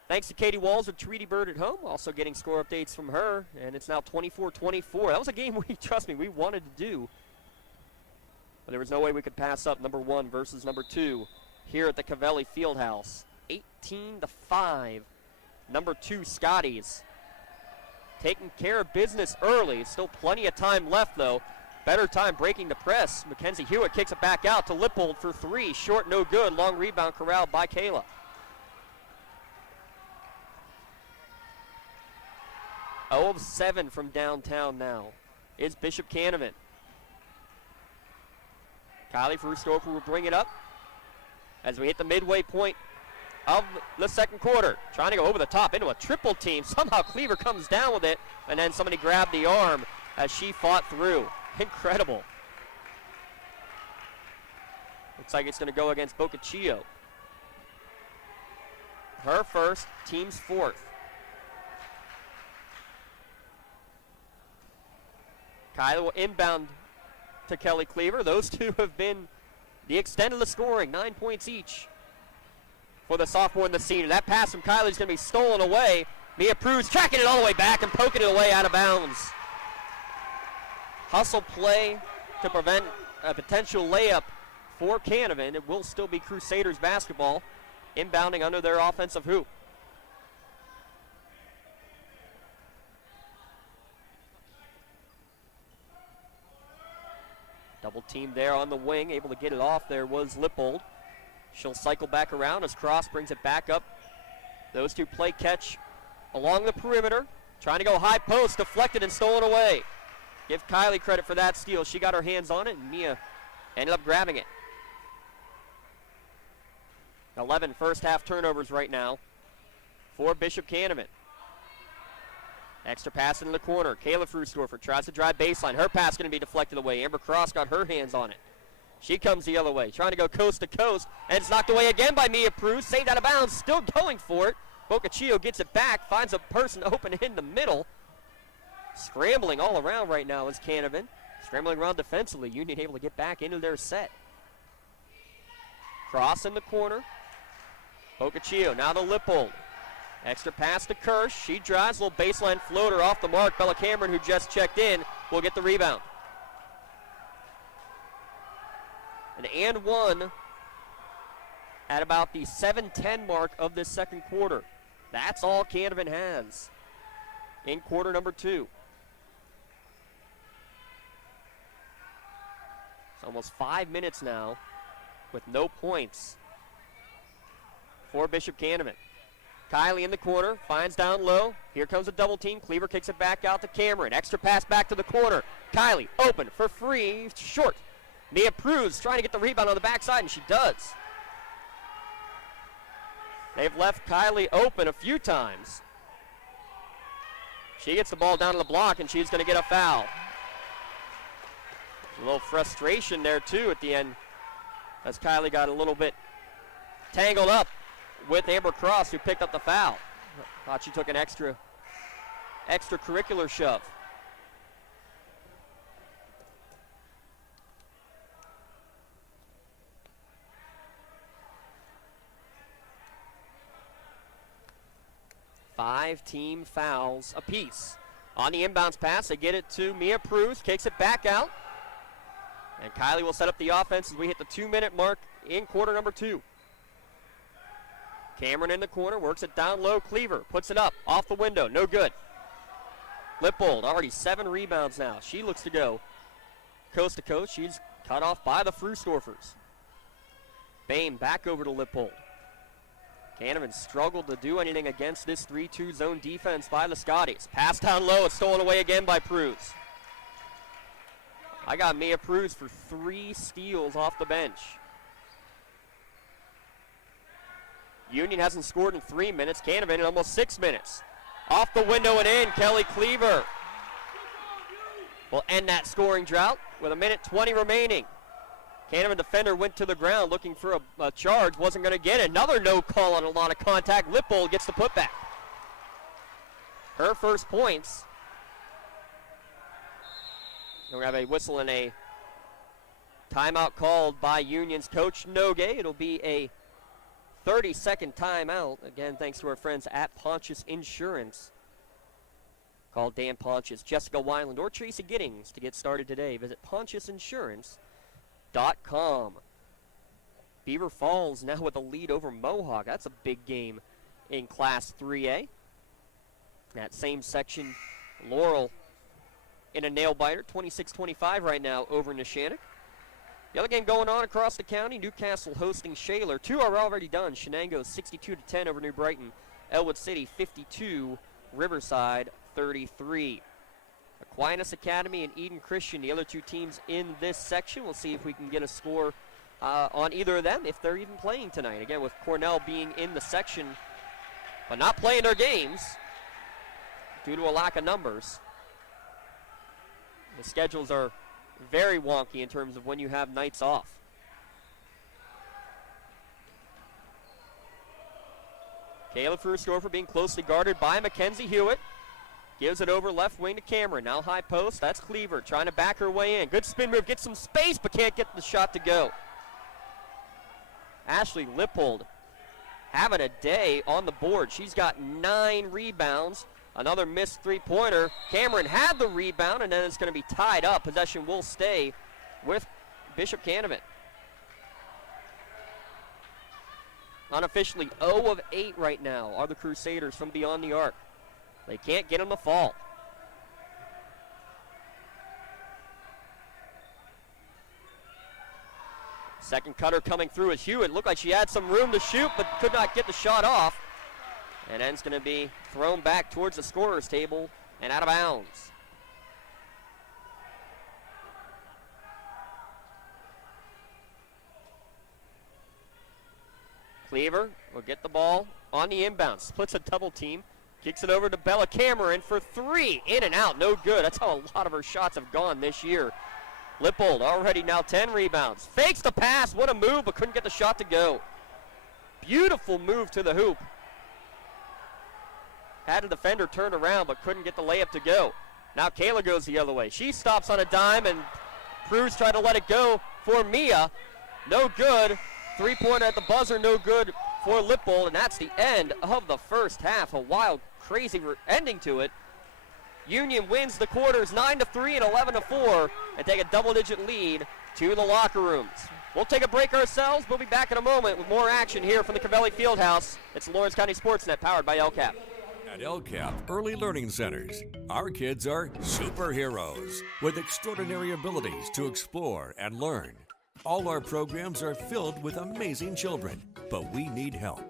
Thanks to Katie Walls with Tweety Bird at home, also getting score updates from her, and it's now 24-24. That was a game we wanted to do, but there was no way we could pass up number 1 versus number 2 here at the Cavelli Fieldhouse. 18-5. Number 2, Scotties. Taking care of business early. Still plenty of time left, though. Better time breaking the press. Mackenzie Hewitt kicks it back out to Lippold for 3. Short, no good. Long rebound corralled by Kayla. Oh of 7 from downtown now is Bishop Canevin. Kylie Frustorfer will bring it up as we hit the midway point of the second quarter. Trying to go over the top into a triple team. Somehow Cleaver comes down with it, and then somebody grabbed the arm as she fought through. Incredible. Looks like it's going to go against Boccaccio. Her first, team's fourth. Kylie will inbound to Kelly Cleaver. Those two have been the extent of the scoring, 9 points each for the sophomore and the senior. That pass from Kylie is going to be stolen away. Mia Pruz tracking it all the way back and poking it away out of bounds. Hustle play to prevent a potential layup for Canevin. It will still be Crusaders basketball, inbounding under their offensive hoop. Double team there on the wing, able to get it off there was Lippold. She'll cycle back around as Cross brings it back up. Those two play catch along the perimeter, trying to go high post, deflected and stolen away. Give Kylie credit for that steal. She got her hands on it, and Mia ended up grabbing it. 11 first half turnovers right now for Bishop Canevin. Extra pass into the corner. Kayla Frustorfer tries to drive baseline. Her pass going to be deflected away. Amber Cross got her hands on it. She comes the other way, trying to go coast to coast, and it's knocked away again by Mia Pruz. Saved out of bounds, still going for it. Boccaccio gets it back, finds a person open in the middle. Scrambling all around right now is Canevin. Scrambling around defensively. Union able to get back into their set. Cross in the corner. Boccaccio now to Lippold. Extra pass to Kirsch. She drives, little baseline floater off the mark. Bella Cameron, who just checked in, will get the rebound. And one at about the 7:10 mark of this second quarter. That's all Canevin has in quarter number 2. It's almost 5 minutes now with no points for Bishop Canevin. Kylie in the corner, finds down low. Here comes a double team. Cleaver kicks it back out to Cameron. Extra pass back to the corner. Kylie open for free, short. Mia Pruz trying to get the rebound on the backside, and she does. They've left Kylie open a few times. She gets the ball down to the block, and she's going to get a foul. A little frustration there, too, at the end, as Kylie got a little bit tangled up with Amber Cross, who picked up the foul. Thought she took an extracurricular shove. Five team fouls apiece. On the inbounds pass, they get it to Mia Pruz, kicks it back out. And Kylie will set up the offense as we hit the 2-minute mark in quarter number 2. Cameron in the corner, works it down low. Cleaver puts it up, off the window, no good. Lippold, already 7 rebounds now. She looks to go coast to coast. She's cut off by the Frustorfers. Bain back over to Lippold. Canevin struggled to do anything against this 3-2 zone defense by the Scotties. Pass down low, it's stolen away again by Pruz. I got Mia Pruz for 3 steals off the bench. Union hasn't scored in 3 minutes. Canevin in almost 6 minutes. Off the window and in, Kelly Cleaver will end that scoring drought with 1:20 remaining. Canevin defender went to the ground looking for a charge, wasn't going to get it. Another no call on a lot of contact. Lippold gets the putback. Her first points. We're going to have a whistle and a timeout called by Union's coach Nogue. It'll be a 30-second timeout. Again, thanks to our friends at Pontius Insurance. Call Dan Pontius, Jessica Weiland, or Tracy Giddings to get started today. Visit PontiusInsurance.com. Beaver Falls now with a lead over Mohawk. That's a big game in Class 3A. That same section, Laurel in a nail-biter, 26-25 right now over Neshannock. The other game going on across the county, Newcastle hosting Shaler. 2 are already done. Shenango 62-10 over New Brighton. Elwood City 52, Riverside 33. Aquinas Academy and Eden Christian, the other 2 teams in this section. We'll see if we can get a score on either of them if they're even playing tonight. Again, with Cornell being in the section but not playing their games due to a lack of numbers. The schedules are very wonky in terms of when you have nights off. Caleb Furusdorfer being closely guarded by Mackenzie Hewitt. Gives it over left wing to Cameron. Now high post. That's Cleaver trying to back her way in. Good spin move. Gets some space but can't get the shot to go. Ashley Lippold having a day on the board. She's got 9 rebounds. Another missed three-pointer. Cameron had the rebound, and then it's going to be tied up. Possession will stay with Bishop Canevin. Unofficially 0 of 8 right now are the Crusaders from beyond the arc. They can't get them to fall. Second cutter coming through is Hewitt. Looked like she had some room to shoot, but could not get the shot off. And then it's going to be thrown back towards the scorer's table and out of bounds. Cleaver will get the ball on the inbound. Splits a double team. Kicks it over to Bella Cameron for 3. In and out, no good. That's how a lot of her shots have gone this year. Lippold already now 10 rebounds. Fakes the pass. What a move, but couldn't get the shot to go. Beautiful move to the hoop. Had a defender turn around, but couldn't get the layup to go. Now Kayla goes the other way. She stops on a dime, and Cruz tried to let it go for Mia. No good. Three-pointer at the buzzer, no good for Lippold, and that's the end of the first half. A wild, crazy ending to it. Union wins the quarters 9-3 and 11-4, and take a double-digit lead to the locker rooms. We'll take a break ourselves. We'll be back in a moment with more action here from the Cavelli Fieldhouse. It's the Lawrence County SportsNet, powered by LCAP. At LCAP Early Learning Centers, our kids are superheroes with extraordinary abilities to explore and learn. All our programs are filled with amazing children, but we need help.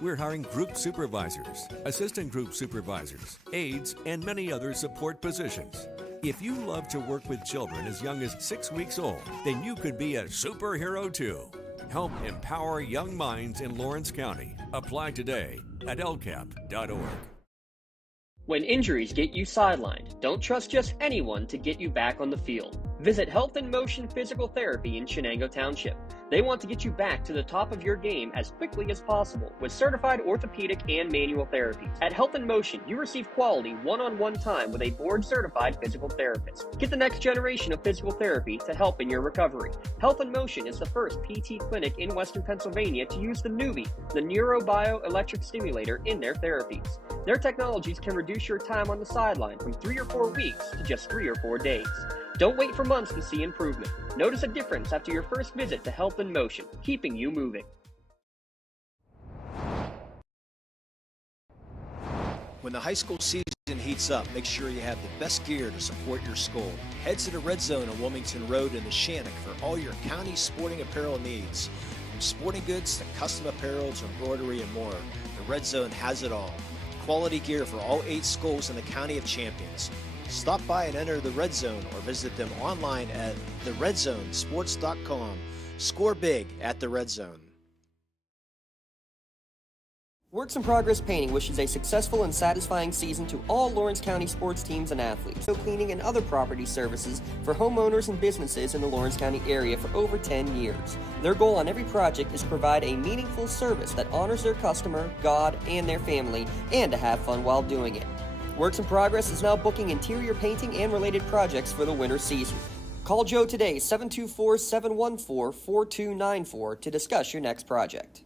We're hiring group supervisors, assistant group supervisors, aides, and many other support positions. If you love to work with children as young as 6 weeks old, then you could be a superhero too. Help empower young minds in Lawrence County. Apply today at lcap.org. When injuries get you sidelined, don't trust just anyone to get you back on the field. Visit Health in Motion Physical Therapy in Shenango Township. They want to get you back to the top of your game as quickly as possible with certified orthopedic and manual therapies. At Health in Motion, you receive quality one-on-one time with a board-certified physical therapist. Get the next generation of physical therapy to help in your recovery. Health in Motion is the first PT clinic in Western Pennsylvania to use the Nuvii, the neurobioelectric stimulator, in their therapies. Their technologies can reduce your time on the sideline from 3 or 4 weeks to just 3 or 4 days. Don't wait for months to see improvement. Notice a difference after your first visit to Health in Motion, keeping you moving. When the high school season heats up, make sure you have the best gear to support your school. Head to the Red Zone on Wilmington Road in Neshannock for all your county sporting apparel needs. From sporting goods to custom apparel to embroidery and more, the Red Zone has it all. Quality gear for all 8 schools in the County of Champions. Stop by and enter the Red Zone or visit them online at theredzonesports.com. Score big at the Red Zone. Works in Progress Painting wishes a successful and satisfying season to all Lawrence County sports teams and athletes. So cleaning and other property services for homeowners and businesses in the Lawrence County area for over 10 years. Their goal on every project is to provide a meaningful service that honors their customer, God, and their family, and to have fun while doing it. Works in Progress is now booking interior painting and related projects for the winter season. Call Joe today, 724-714-4294, to discuss your next project.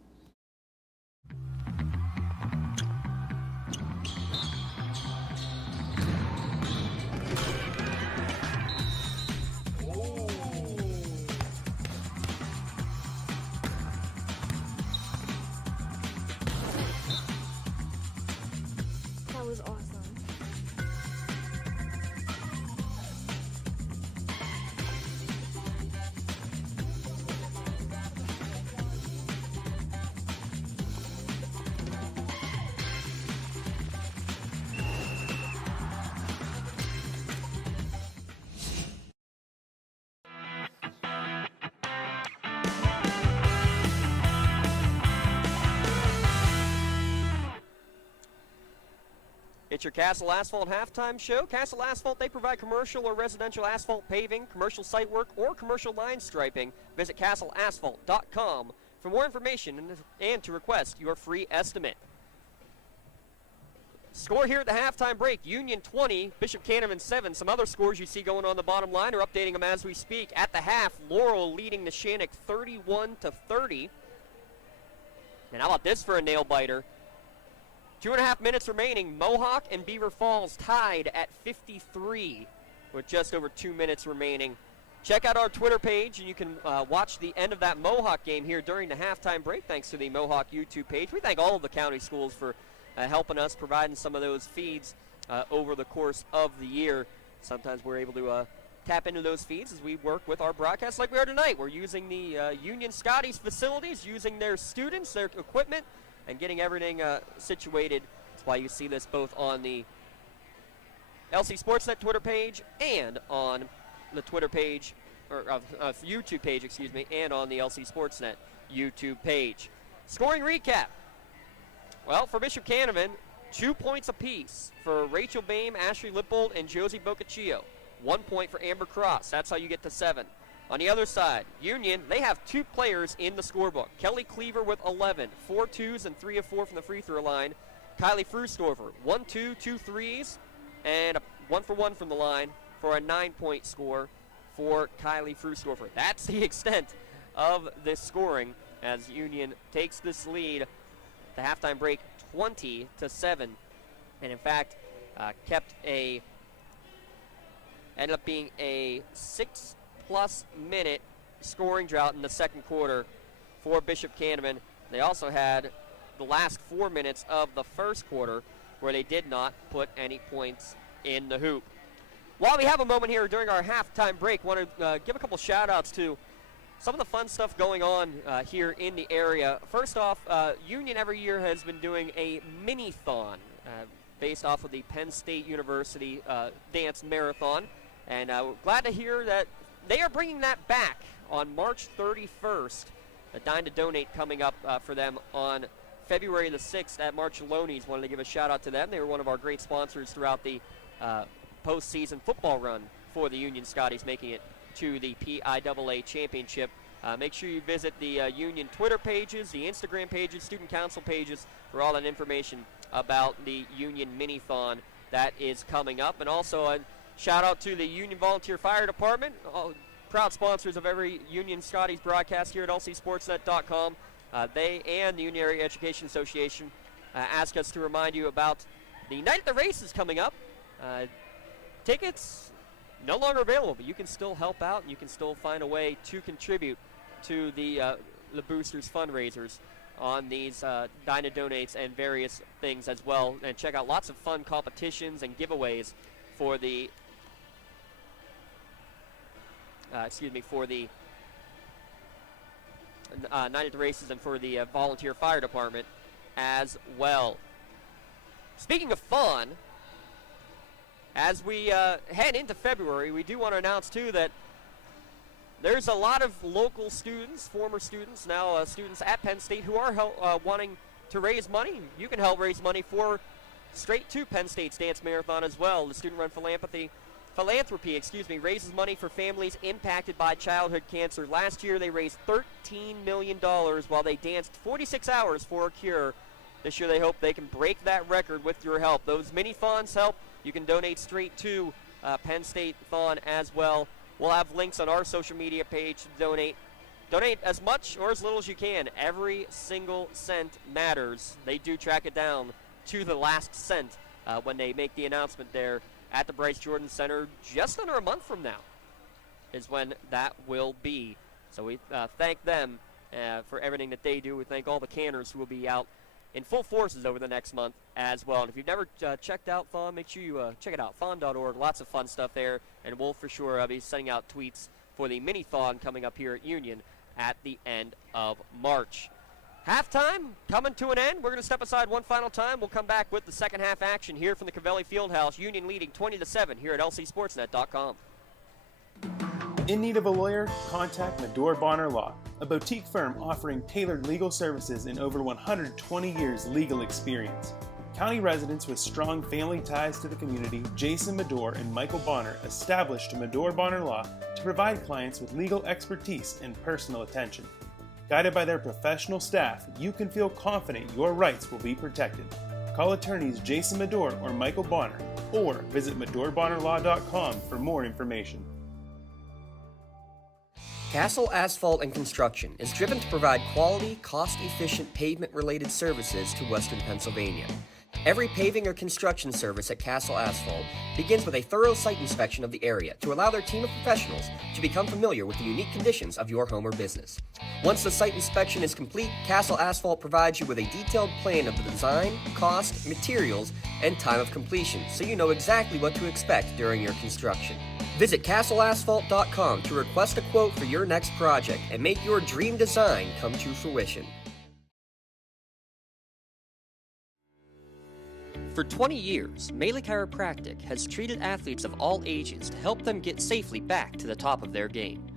It's your Castle Asphalt halftime show. Castle Asphalt, they provide commercial or residential asphalt paving, commercial site work, or commercial line striping. Visit castleasphalt.com for more information and to request your free estimate. Score here at the halftime break, Union 20, Bishop Canevin 7. Some other scores you see going on the bottom line are updating them as we speak. At the half, Laurel leading the Shannock 31-30. And how about this for a nail-biter? 2.5 minutes remaining. Mohawk and Beaver Falls tied at 53 with just over 2 minutes remaining. Check out our Twitter page, and you can watch the end of that Mohawk game here during the halftime break, thanks to the Mohawk YouTube page. We thank all of the county schools for helping us, providing some of those feeds over the course of the year. Sometimes we're able to tap into those feeds as we work with our broadcasts like we are tonight. We're using the Union Scotties facilities, using their students, their equipment, and getting everything situated. That's why you see this both on the LC SportsNet Twitter page and on the Twitter page, or YouTube page, excuse me, and on the LC SportsNet YouTube page. Scoring recap. Well, for Bishop Canevin, 2 points apiece for Rachel Boehm, Ashley Lippold, and Josie Boccaccio. 1 point for Amber Cross. That's how you get to 7. On the other side, Union, they have 2 players in the scorebook. Kelly Cleaver with 11, 4 twos and 3 of 4 from the free throw line. Kylie Frustorfer, 1 2, 2 threes, and a 1 for 1 from the line for a 9-point score for Kylie Frustorfer. That's the extent of this scoring as Union takes this lead. The halftime break 20-7, and in fact ended up being a 6+ minute scoring drought in the second quarter for Bishop Canevin. They also had the last 4 minutes of the first quarter where they did not put any points in the hoop. While we have a moment here during our halftime break, want to give a couple shout outs to some of the fun stuff going on here in the area. First off, Union every year has been doing a mini-thon based off of the Penn State University dance marathon. And we're glad to hear that they are bringing that back on March 31st. A Dine to Donate coming up for them on February the 6th at Marcelloni's. Wanted to give a shout out to them. They were one of our great sponsors throughout the postseason football run for the Union Scotties, making it to the PIAA Championship. Make sure you visit the Union Twitter pages, the Instagram pages, student council pages for all that information about the Union Mini-thon that is coming up. And also a shout out to the Union Volunteer Fire Department, proud sponsors of every Union Scotties broadcast here at lcsportsnet.com. They and the Union Area Education Association ask us to remind you about the Night at the Races coming up. Tickets no longer available, but you can still help out and you can still find a way to contribute to the boosters fundraisers on these Dine to Donates and various things as well. And check out lots of fun competitions and giveaways for the for the Night at the Races and for the Volunteer Fire Department as well. Speaking of fun, as we head into February, we do want to announce, too, that there's a lot of local students, former students, now students at Penn State who are wanting to raise money. You can help raise money for straight to Penn State's Dance Marathon as well. The Student Run Philanthropy, raises money for families impacted by childhood cancer. Last year, they raised $13 million while they danced 46 hours for a cure. This year, they hope they can break that record with your help. Those mini-thons help. You can donate straight to Penn State Thon as well. We'll have links on our social media page to donate. Donate as much or as little as you can. Every single cent matters. They do track it down to the last cent when they make the announcement there at the Bryce Jordan Center just under a month from now is when that will be. So we thank them for everything that they do. We thank all the canners who will be out in full forces over the next month as well. And if you've never checked out Thon, make sure you check it out, thon.org. Lots of fun stuff there, and we'll for sure be sending out tweets for the mini-thon coming up here at Union at the end of March. Halftime coming to an end. We're going to step aside one final time. We'll come back with the second half action here from the Cavelli Fieldhouse. Union leading 20-7 here at lcsportsnet.com. In need of a lawyer? Contact Medore Bonner Law, a boutique firm offering tailored legal services and over 120 years legal experience. County residents with strong family ties to the community, Jason Medore and Michael Bonner, established Medore Bonner Law to provide clients with legal expertise and personal attention. Guided by their professional staff, you can feel confident your rights will be protected. Call attorneys Jason Medore or Michael Bonner, or visit MedoreBonnerLaw.com for more information. Castle Asphalt and Construction is driven to provide quality, cost-efficient pavement-related services to Western Pennsylvania. Every paving or construction service at Castle Asphalt begins with a thorough site inspection of the area to allow their team of professionals to become familiar with the unique conditions of your home or business. Once the site inspection is complete, Castle Asphalt provides you with a detailed plan of the design, cost, materials, and time of completion, so you know exactly what to expect during your construction. Visit castleasphalt.com to request a quote for your next project and make your dream design come to fruition. For 20 years, Melee Chiropractic has treated athletes of all ages to help them get safely back to the top of their game.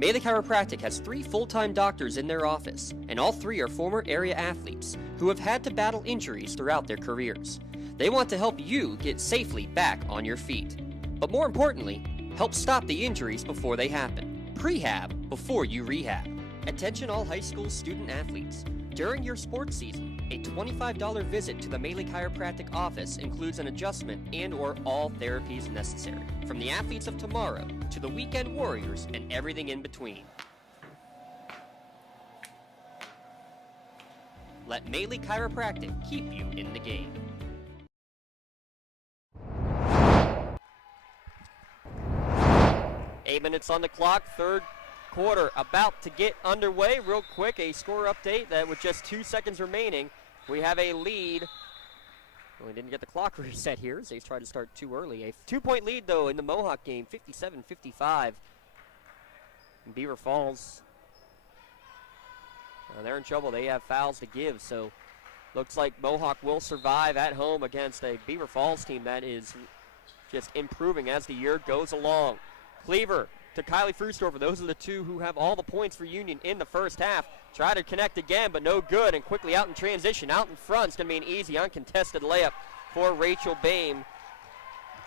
Melee Chiropractic has 3 full-time doctors in their office, and all 3 are former area athletes who have had to battle injuries throughout their careers. They want to help you get safely back on your feet. But more importantly, help stop the injuries before they happen. Prehab before you rehab. Attention all high school student athletes. During your sports season, a $25 visit to the Melee Chiropractic office includes an adjustment and/or all therapies necessary, from the athletes of tomorrow to the weekend warriors and everything in between. Let Melee Chiropractic keep you in the game. Eight minutes on the clock, third quarter about to get underway. Real quick, a score update that with just 2 seconds remaining, we have a lead. Well, we didn't get the clock reset here, so he's tried to start too early. A 2-point lead, though, in the Mohawk game, 57-55. Beaver Falls, they're in trouble. They have fouls to give, so looks like Mohawk will survive at home against a Beaver Falls team that is just improving as the year goes along. Cleaver to Kylie Frustorfer. Those are the two who have all the points for Union in the first half. Try to connect again, but no good, and quickly out in transition. Out in front, it's going to be an easy, uncontested layup for Rachel Bain.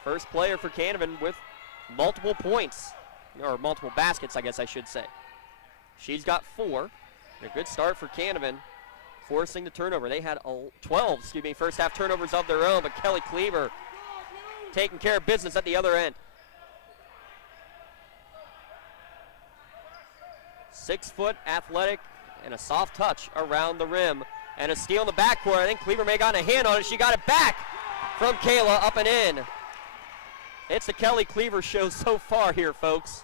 First player for Canevin with multiple points, or multiple baskets, I guess I should say. She's got 4. A good start for Canevin, forcing the turnover. They had 12, first half turnovers of their own, but Kelly Cleaver taking care of business at the other end. 6-foot, athletic, and a soft touch around the rim. And a steal in the backcourt. I think Cleaver may have gotten a hand on it. She got it back from Kayla, up and in. It's the Kelly Cleaver show so far here, folks.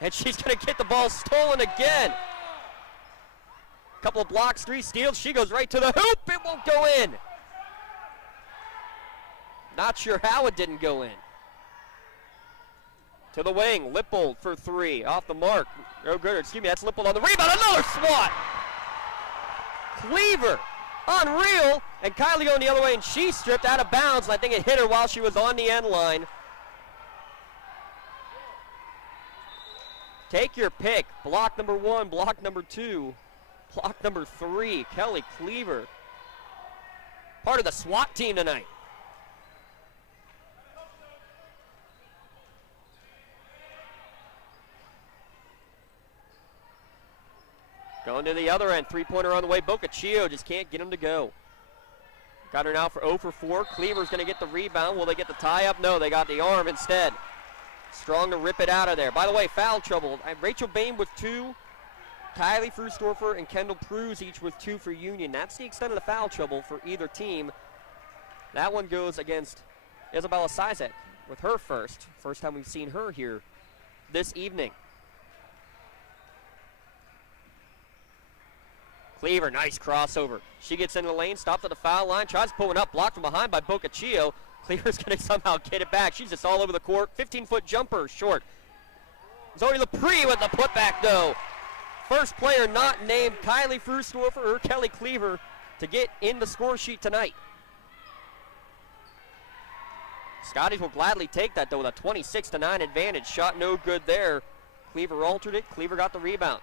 And she's going to get the ball stolen again. Couple of blocks, 3 steals. She goes right to the hoop. It won't go in. Not sure how it didn't go in. To the wing, Lippold for 3, off the mark. No good, that's Lippold on the rebound, another swat! Cleaver, unreal, and Kylie going the other way, and she stripped out of bounds, and I think it hit her while she was on the end line. Take your pick, block number 1, block number 2, block number 3, Kelly Cleaver. Part of the SWAT team tonight. Going to the other end, 3-pointer on the way. Boccaccio just can't get him to go. Got her now for 0 for 4. Cleaver's going to get the rebound. Will they get the tie up? No, they got the arm instead. Strong to rip it out of there. By the way, foul trouble. Rachel Bain with 2. Kylie Frustorfer and Kendall Pruz each with 2 for Union. That's the extent of the foul trouble for either team. That one goes against Isabella Sizek with her first. First time we've seen her here this evening. Cleaver, nice crossover. She gets into the lane, stopped at the foul line, tries to pull one up, blocked from behind by Boccaccio. Cleaver's going to somehow get it back. She's just all over the court. 15-foot jumper, short. Zoe Lepre with the putback, though. First player not named Kylie Frustorfer or Kelly Cleaver to get in the score sheet tonight. Scotties will gladly take that, though, with a 26-9 advantage. Shot no good there. Cleaver altered it. Cleaver got the rebound.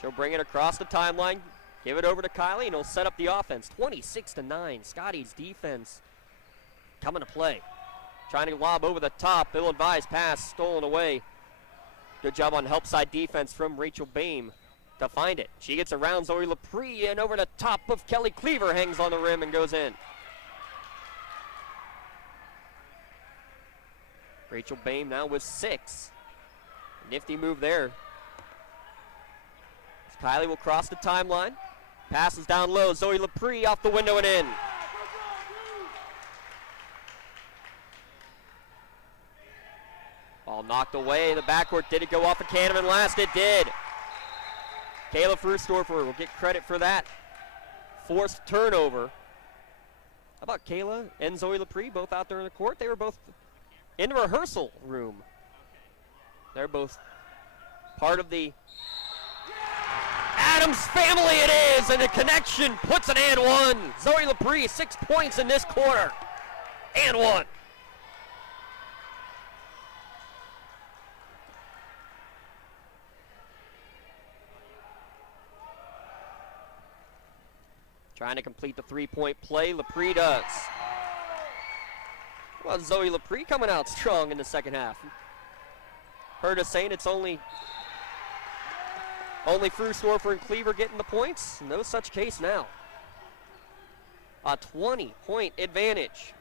She'll bring it across the timeline. Give it over to Kylie, and he'll set up the offense. 26-9. Scotties defense coming to play. Trying to lob over the top. Ill-advised pass stolen away. Good job on help side defense from Rachel Boehm to find it. She gets around Zoe Lepre and over the top of Kelly Cleaver. Hangs on the rim and goes in. Rachel Boehm now with 6. Nifty move there. Kylie will cross the timeline. Passes down low. Zoe Lepre off the window and in. Ball knocked away. The backcourt. Did it go off of Canevin last? It did. Kayla Frustorfer will get credit for that forced turnover. How about Kayla and Zoe Lepre both out there in the court? They were both in the rehearsal room. They're both part of the Adams family it is, and the connection puts an and one. Zoe Lepre, 6 points in this quarter. And one. Trying to complete the three-point play. Lepre does. Well, Zoe Lepre coming out strong in the second half. Heard us saying it's only Frustorfer and Cleaver getting the points. No such case now. A 20-point advantage.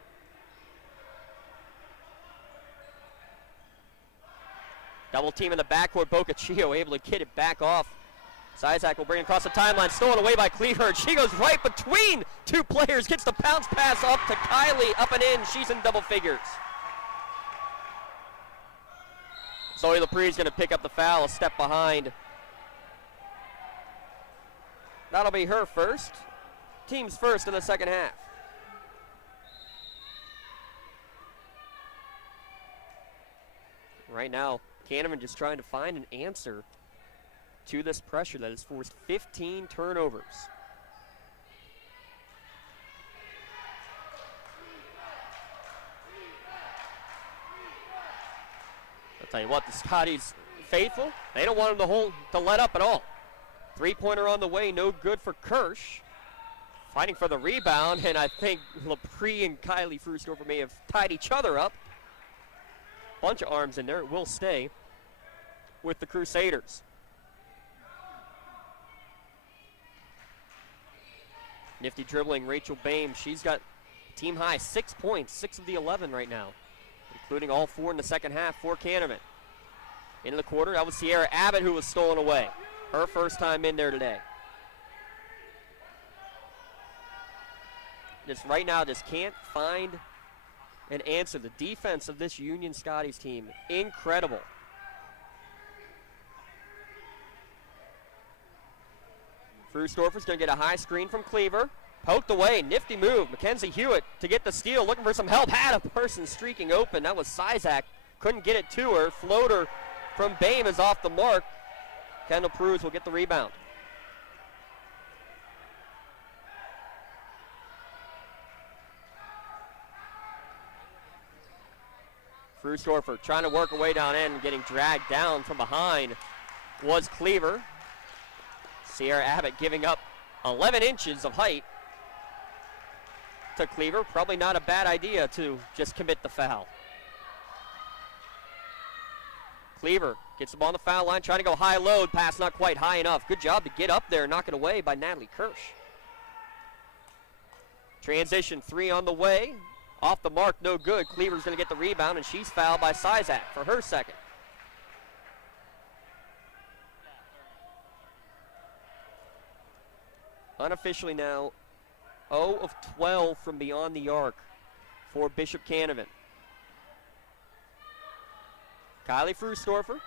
Double team in the backcourt. Boccaccio able to get it back off. Zizak will bring it across the timeline. Stolen away by Cleaver. She goes right between two players. Gets the bounce pass up to Kylie. Up and in. She's in double figures. Zoe Lepre is going to pick up the foul. A step behind. That'll be her first. Team's first in the second half. Right now, Canevin just trying to find an answer to this pressure that has forced 15 turnovers. I'll tell you what, the Scotties faithful, they don't want them to let up at all. Three-pointer on the way, no good for Kirsch. Fighting for the rebound, and I think Lepre and Kylie Frustorfer may have tied each other up. Bunch of arms in there. It will stay with the Crusaders. Nifty dribbling, Rachel Boehm. She's got team high 6 points, 6 of the 11 right now, including all 4 in the second half for Canevin. Into the quarter, that was Sierra Abbott who was stolen away. Her first time in there today. Just right now, just can't find an answer. The defense of this Union Scotties team, incredible. Frustorfer's going to get a high screen from Cleaver. Poked away, nifty move. Mackenzie Hewitt to get the steal, looking for some help. Had a person streaking open. That was Sizak. Couldn't get it to her. Floater from Boehm is off the mark. Kendall Pruz will get the rebound. Frustorfer trying to work her way down in, getting dragged down from behind was Cleaver. Sierra Abbott giving up 11 inches of height to Cleaver. Probably not a bad idea to just commit the foul. Cleaver gets the ball on the foul line, trying to go high load. Pass not quite high enough. Good job to get up there, knock it away by Natalie Kirsch. Transition 3 on the way. Off the mark, no good. Cleaver's going to get the rebound, and she's fouled by Sizak for her second. Unofficially now, 0 of 12 from beyond the arc for Bishop Canevin. Kylie Frustorfer,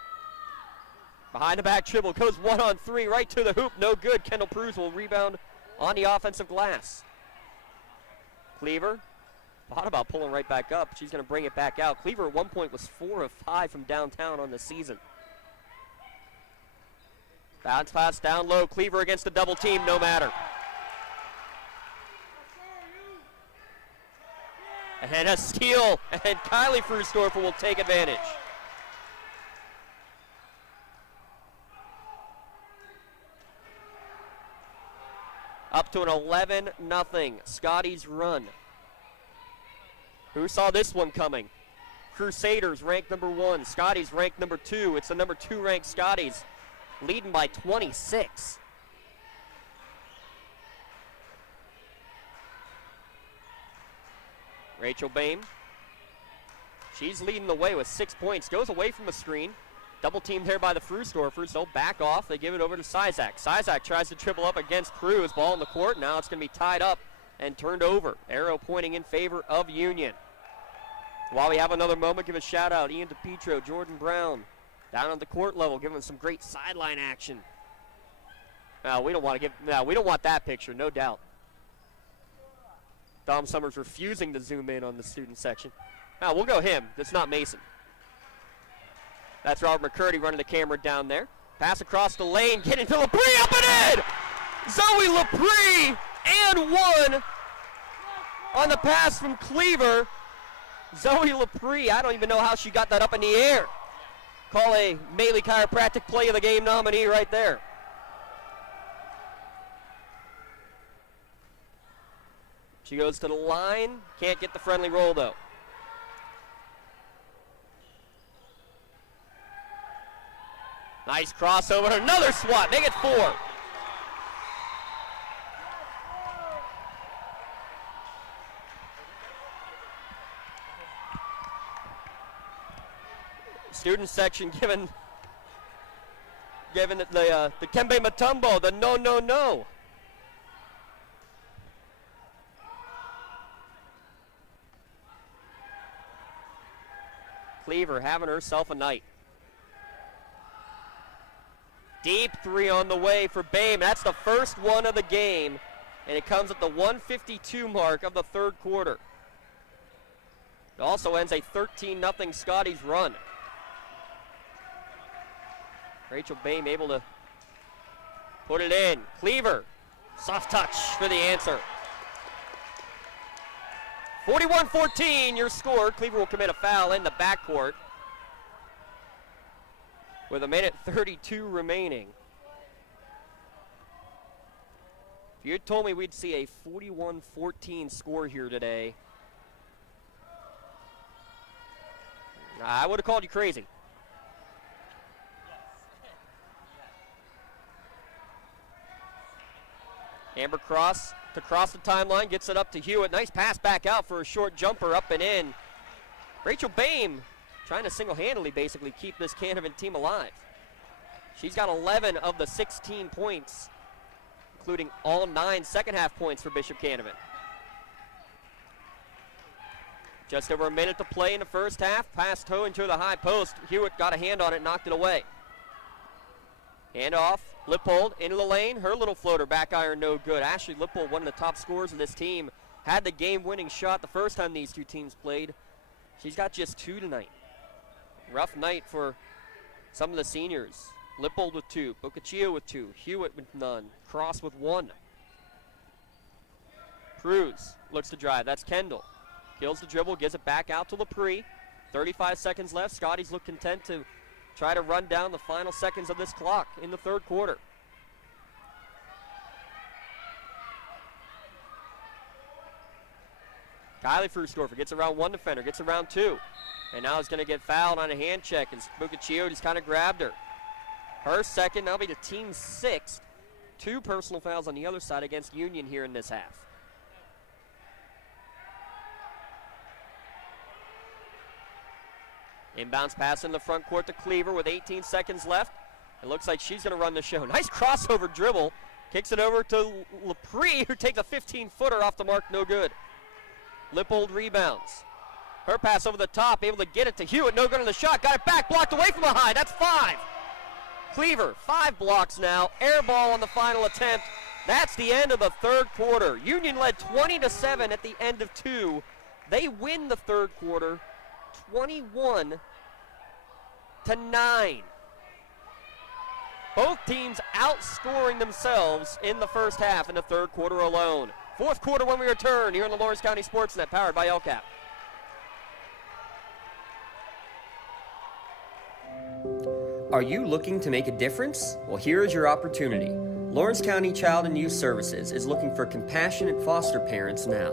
behind the back dribble, goes 1-on-3 right to the hoop, no good. Kendall Pruz will rebound on the offensive glass. Cleaver thought about pulling right back up. She's going to bring it back out. Cleaver at one point was 4 of 5 from downtown on the season. Bounce pass down low. Cleaver against the double team, no matter. And a steal, and Kylie Frustorfer will take advantage. Up to an 11-0 Scotties run. Who saw this one coming? Crusaders ranked number 1. Scotties ranked number 2. It's the number 2 ranked Scotties leading by 26. Rachel Bain. She's leading the way with 6 points. Goes away from the screen. Double teamed there by the Frusdorfers. They'll back off. They give it over to Sizak. Sizak tries to triple up against Cruz. Ball in the court. Now it's going to be tied up and turned over. Arrow pointing in favor of Union. While we have another moment, give a shout out. Ian DePietro, Jordan Brown, down on the court level, giving some great sideline action. We don't want that picture, no doubt. Dom Summers refusing to zoom in on the student section. Now we'll go him. That's not Mason. That's Robert McCurdy running the camera down there. Pass across the lane, getting to Lepre, up and in! Zoe Lepre, and one on the pass from Cleaver. Zoe Lepre, I don't even know how she got that up in the air. Call a Maley Chiropractic Play of the Game nominee right there. She goes to the line, can't get the friendly roll though. Nice crossover, another swat, make it 4. Student section giving the Kembe Mutombo the no. Cleaver having herself a night. Deep 3 on the way for Bame. That's the first one of the game, and it comes at the 1:52 mark of the third quarter. It also ends a 13-0 Scotties run. Rachel Bame able to put it in. Cleaver, soft touch for the answer. 41-14 your score. Cleaver will commit a foul in the backcourt with 1:32 remaining. If you had told me we'd see a 41-14 score here today, I would have called you crazy. Amber Cross to cross the timeline, gets it up to Hewitt. Nice pass back out for a short jumper, up and in. Rachel Bame trying to single-handedly basically keep this Canevin team alive. She's got 11 of the 16 points, including all 9 second-half points for Bishop Canevin. Just over a minute to play in the first half. Pass toe into the high post. Hewitt got a hand on it, knocked it away. Hand off. Lippold into the lane. Her little floater back iron no good. Ashley Lippold, one of the top scorers of this team, had the game-winning shot the first time these two teams played. She's got just 2 tonight. Rough night for some of the seniors. Lippold with 2, Boccaccio with 2, Hewitt with none, Cross with 1. Cruz looks to drive. That's Kendall. Kills the dribble, gives it back out to Lepre. 35 seconds left. Scotties look content to try to run down the final seconds of this clock in the third quarter. Kylie Frusdorfer gets around one defender, gets around 2. And now is going to get fouled on a hand check, and Boccaccio just kind of grabbed her. Her second, that'll be the team's 6th. 2 personal fouls on the other side against Union here in this half. Inbounds pass in the front court to Cleaver with 18 seconds left. It looks like she's going to run the show. Nice crossover dribble. Kicks it over to Lepre, who takes a 15-footer off the mark, no good. Lippold rebounds. Her pass over the top, able to get it to Hewitt, no good on the shot. Got it back, blocked away from behind. That's 5. Cleaver, 5 blocks now. Air ball on the final attempt. That's the end of the third quarter. Union led 20-7 at the end of 2. They win the third quarter 21-9. Both teams outscoring themselves in the first half in the third quarter alone. Fourth quarter when we return here on the Lawrence County SportsNet, powered by LCAP. Are you looking to make a difference? Well, here is your opportunity. Lawrence County Child and Youth Services is looking for compassionate foster parents now.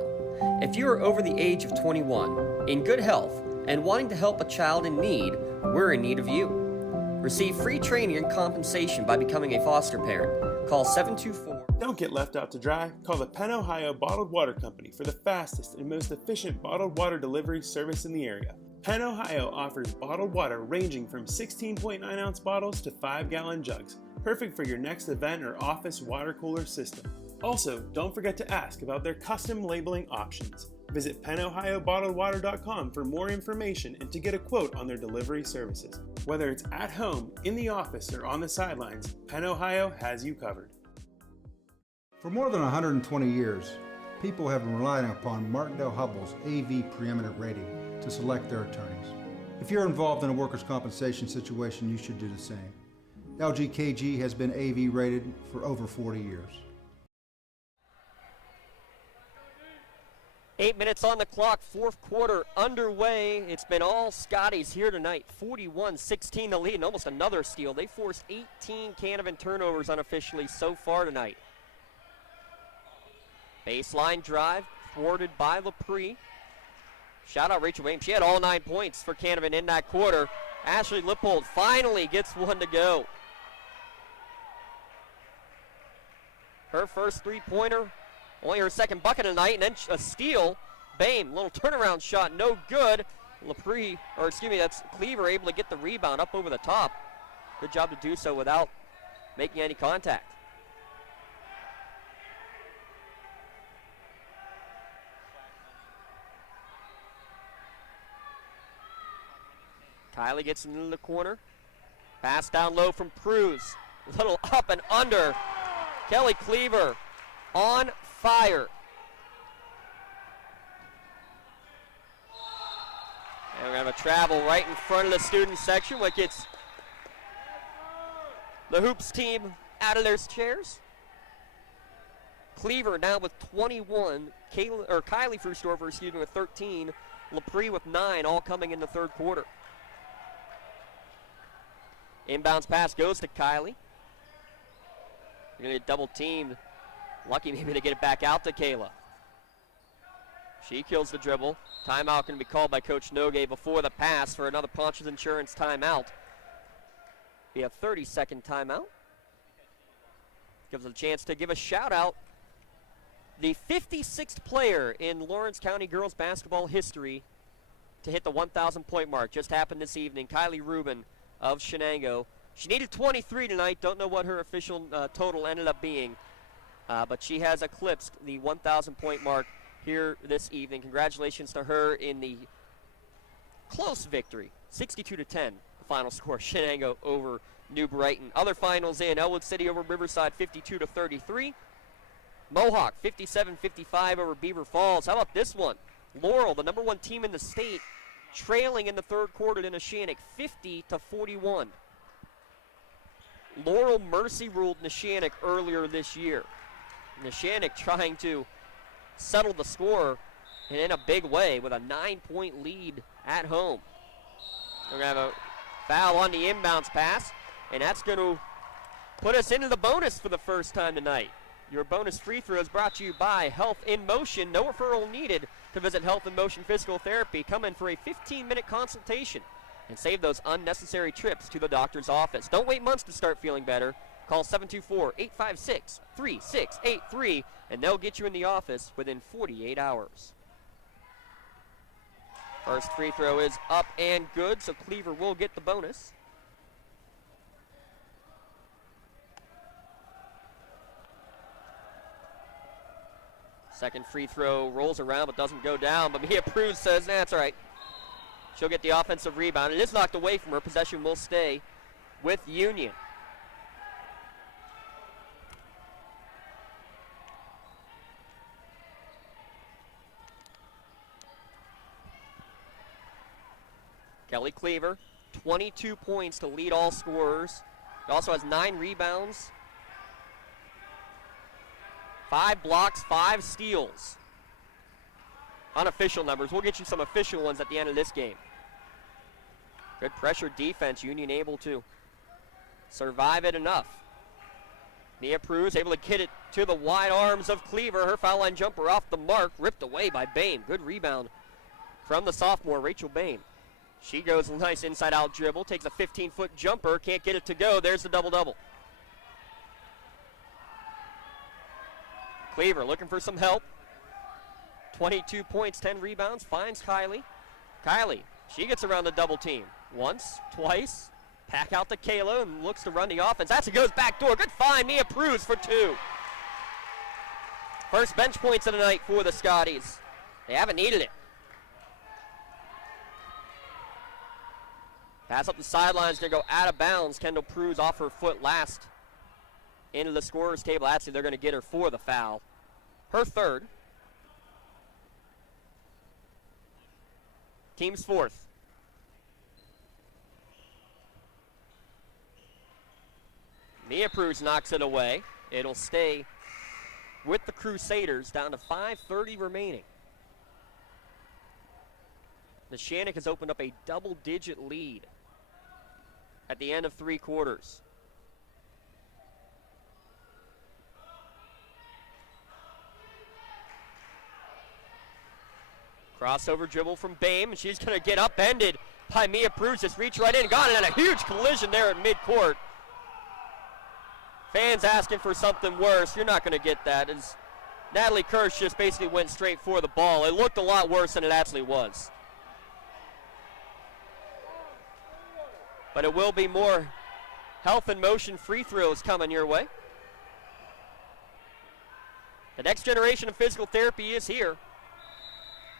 If you are over the age of 21, in good health, and wanting to help a child in need, we're in need of you. Receive free training and compensation by becoming a foster parent. Call 724. Don't get left out to dry. Call the Penn Ohio Bottled Water Company for the fastest and most efficient bottled water delivery service in the area. Penn Ohio offers bottled water ranging from 16.9-ounce bottles to 5-gallon jugs, perfect for your next event or office water cooler system. Also, don't forget to ask about their custom labeling options. Visit PennohioBottledWater.com for more information and to get a quote on their delivery services. Whether it's at home, in the office, or on the sidelines, Penn Ohio has you covered. For more than 120 years, people have been relying upon Martindale-Hubbell's AV preeminent rating to select their attorneys. If you're involved in a workers' compensation situation, you should do the same. LGKG has been AV rated for over 40 years. 8 minutes on the clock, fourth quarter underway. It's been all Scotties here tonight. 41-16 the lead, and almost another steal. They forced 18 Canevin turnovers unofficially so far tonight. Baseline drive, thwarted by LaPree. Shout out Rachel Williams. She had all 9 points for Canevin in that quarter. Ashley Lippold finally gets one to go. Her first three-pointer, only her second bucket of the night, and then a steal. Bame, little turnaround shot, no good. That's Cleaver able to get the rebound up over the top. Good job to do so without making any contact. Kylie gets into the corner. Pass down low from Pruz. Little up and under. Kelly Cleaver on fire. And we're going to have a travel right in front of the student section, which gets the Hoops team out of their chairs. Cleaver now with 21. Kylie Frustorfer, with 13. LaPree with 9, all coming in the third quarter. Inbounds pass goes to Kylie. You're going to get double teamed. Lucky maybe to get it back out to Kayla. She kills the dribble. Timeout going to be called by Coach Nogue before the pass for another Ponch's Insurance timeout. Be a 30-second timeout. Gives us a chance to give a shout out. The 56th player in Lawrence County girls basketball history to hit the 1,000-point mark. Just happened this evening. Kylie Rubin of Shenango. She needed 23 tonight. Don't know what her official total ended up being. But she has eclipsed the 1,000-point mark here this evening. Congratulations to her in the close victory. 62-10, the final score. Shenango over New Brighton. Other finals in. Elwood City over Riverside, 52-33. Mohawk, 57-55 over Beaver Falls. How about this one? Laurel, the number 1 team in the state, trailing in the third quarter to Neshannock, 50-41. Laurel mercy ruled Neshannock earlier this year. Neshannock trying to settle the score and in a big way with a 9-point lead at home. We're going to have a foul on the inbounds pass, and that's going to put us into the bonus for the first time tonight. Your bonus free throw is brought to you by Health in Motion. No referral needed to visit Health in Motion Physical Therapy. Come in for a 15-minute consultation and save those unnecessary trips to the doctor's office. Don't wait months to start feeling better. Call 724-856-3683, and they'll get you in the office within 48 hours. First free throw is up and good, so Cleaver will get the bonus. Second free throw rolls around but doesn't go down, but Mia Pruz says, that's all right. She'll get the offensive rebound. It is knocked away from her. Possession will stay with Union. Kelly Cleaver, 22 points to lead all scorers. He also has 9 rebounds, 5 blocks, 5 steals. Unofficial numbers. We'll get you some official ones at the end of this game. Good pressure defense. Union able to survive it enough. Mia Pruz able to get it to the wide arms of Cleaver. Her foul line jumper off the mark, ripped away by Boehm. Good rebound from the sophomore, Rachel Boehm. She goes a nice inside-out dribble, takes a 15-foot jumper, can't get it to go. There's the double-double. Cleaver looking for some help. 22 points, 10 rebounds, finds Kylie. Kylie, she gets around the double team. Once, twice, pack out to Kayla and looks to run the offense. That's it, goes back door. Good find, Mia Pruz for 2. First bench points of the night for the Scotties. They haven't needed it. Pass up the sidelines, gonna go out of bounds. Kendall Pruz off her foot last into the scorer's table. Actually, they're gonna get her for the foul. Her third. Team's fourth. Mia Pruz knocks it away. It'll stay with the Crusaders down to 5:30 remaining. The Shannock has opened up a double-digit lead at the end of 3 quarters. Crossover dribble from Boehm, and she's going to get upended by Mia Pruz. Just reach right in, got it, and a huge collision there at midcourt. Fans asking for something worse. You're not going to get that. As Natalie Kirsch just basically went straight for the ball. It looked a lot worse than it actually was. But it will be more health and motion free throws coming your way. The next generation of physical therapy is here.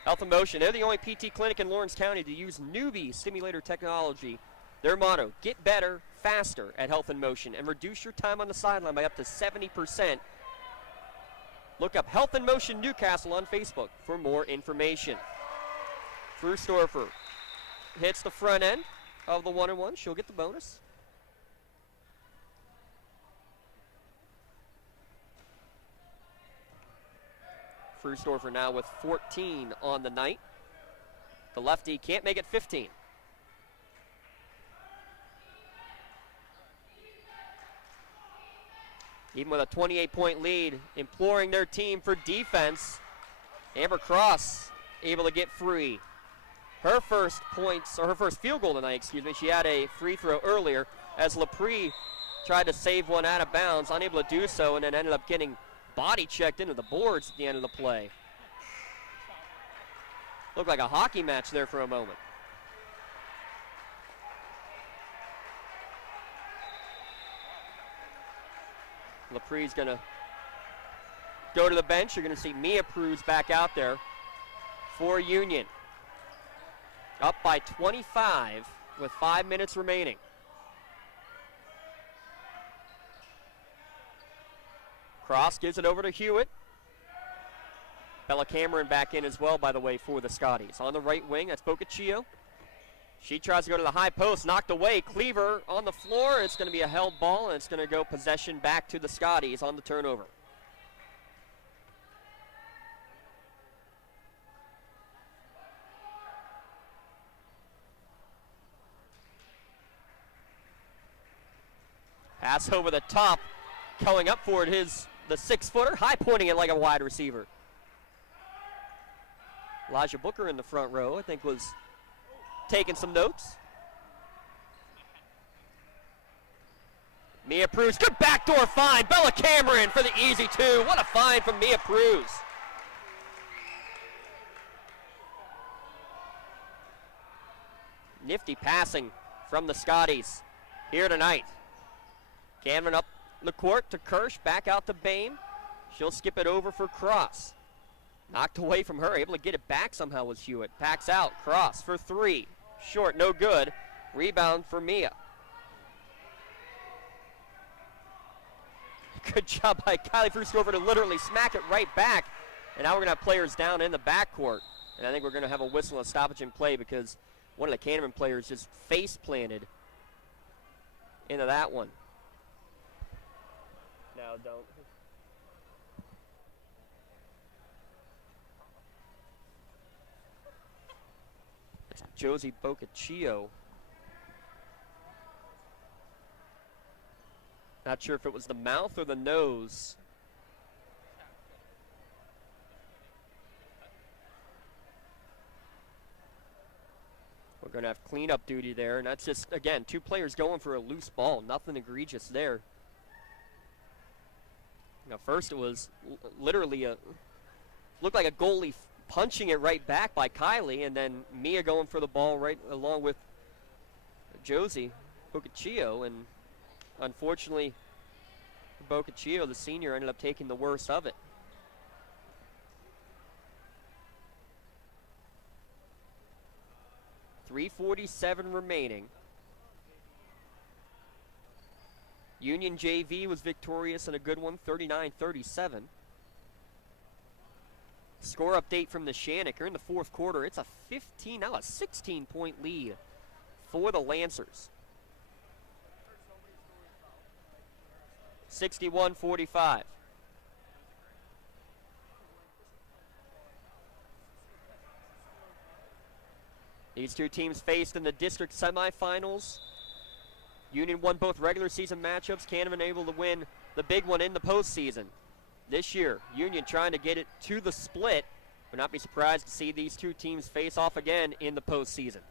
Health and Motion, they're the only PT clinic in Lawrence County to use newbie simulator technology. Their motto, get better, faster at Health and Motion and reduce your time on the sideline by up to 70%. Look up Health and Motion Newcastle on Facebook for more information. Frustorfer hits the front end of the 1-and-1. She'll get the bonus. Frustorfer now with 14 on the night. The lefty can't make it 15. Even with a 28-point lead, imploring their team for defense. Amber Cross able to get free. Her first points, or her first field goal tonight, excuse me, she had a free throw earlier as Lepre tried to save one out of bounds, unable to do so, and then ended up getting body checked into the boards at the end of the play. Looked like a hockey match there for a moment. Lepre's gonna go to the bench. You're gonna see Mia Pruz back out there for Union. Up by 25 with 5 minutes remaining. Cross gives it over to Hewitt. Bella Cameron back in as well, by the way, for the Scotties. On the right wing, that's Boccaccio. She tries to go to the high post, knocked away. Cleaver on the floor. It's going to be a held ball, and it's going to go possession back to the Scotties on the turnover. Pass over the top. Going up for it is the 6-footer, high pointing it like a wide receiver. Elijah Booker in the front row, I think, was taking some notes. Mia Pruz, good backdoor find. Bella Cameron for the easy 2. What a find from Mia Pruz. Nifty passing from the Scotties here tonight. Canevin up the court to Kirsch, back out to Boehm. She'll skip it over for Cross. Knocked away from her, able to get it back somehow was Hewitt. Packs out, Cross for 3. Short, no good. Rebound for Mia. Good job by Kylie Frustorfer to literally smack it right back. And now we're going to have players down in the backcourt. And I think we're going to have a whistle and stoppage in play because one of the Canevin players just face planted into that one. No, don't. It's Josie Boccaccio. Not sure if it was the mouth or the nose. We're going to have cleanup duty there, and that's just, again, 2 players going for a loose ball. Nothing egregious there. First it was literally looked like a goalie punching it right back by Kylie, and then Mia going for the ball right along with Josie Boccaccio, and unfortunately Boccaccio, the senior, ended up taking the worst of it. .347 remaining. Union JV was victorious in a good one, 39-37. Score update from the Shannock. Here in the fourth quarter, it's a 16-point lead for the Lancers. 61-45. These two teams faced in the district semifinals. Union won both regular season matchups. Canevin able to win the big one in the postseason. This year, Union trying to get it to the split. Would not be surprised to see these two teams face off again in the postseason.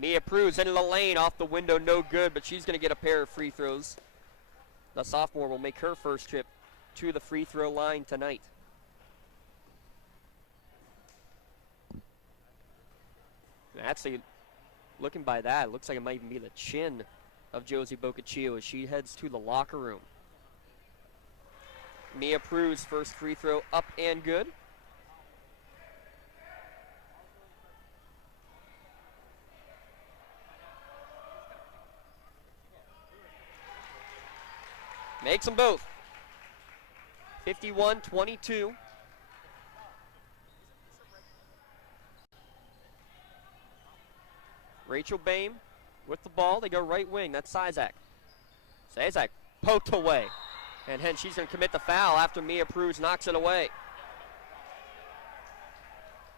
Mia Pruz into the lane, off the window, no good, but she's going to get a pair of free throws. The sophomore will make her first trip to the free throw line tonight. Actually, looking by that, it looks like it might even be the chin of Josie Boccaccio as she heads to the locker room. Mia Pruz, first free throw up and good. Makes them both. 51-22. Rachel Boehm with the ball. They go right wing. That's Sizak. Sizak poked away. And then she's going to commit the foul after Mia Pruz knocks it away.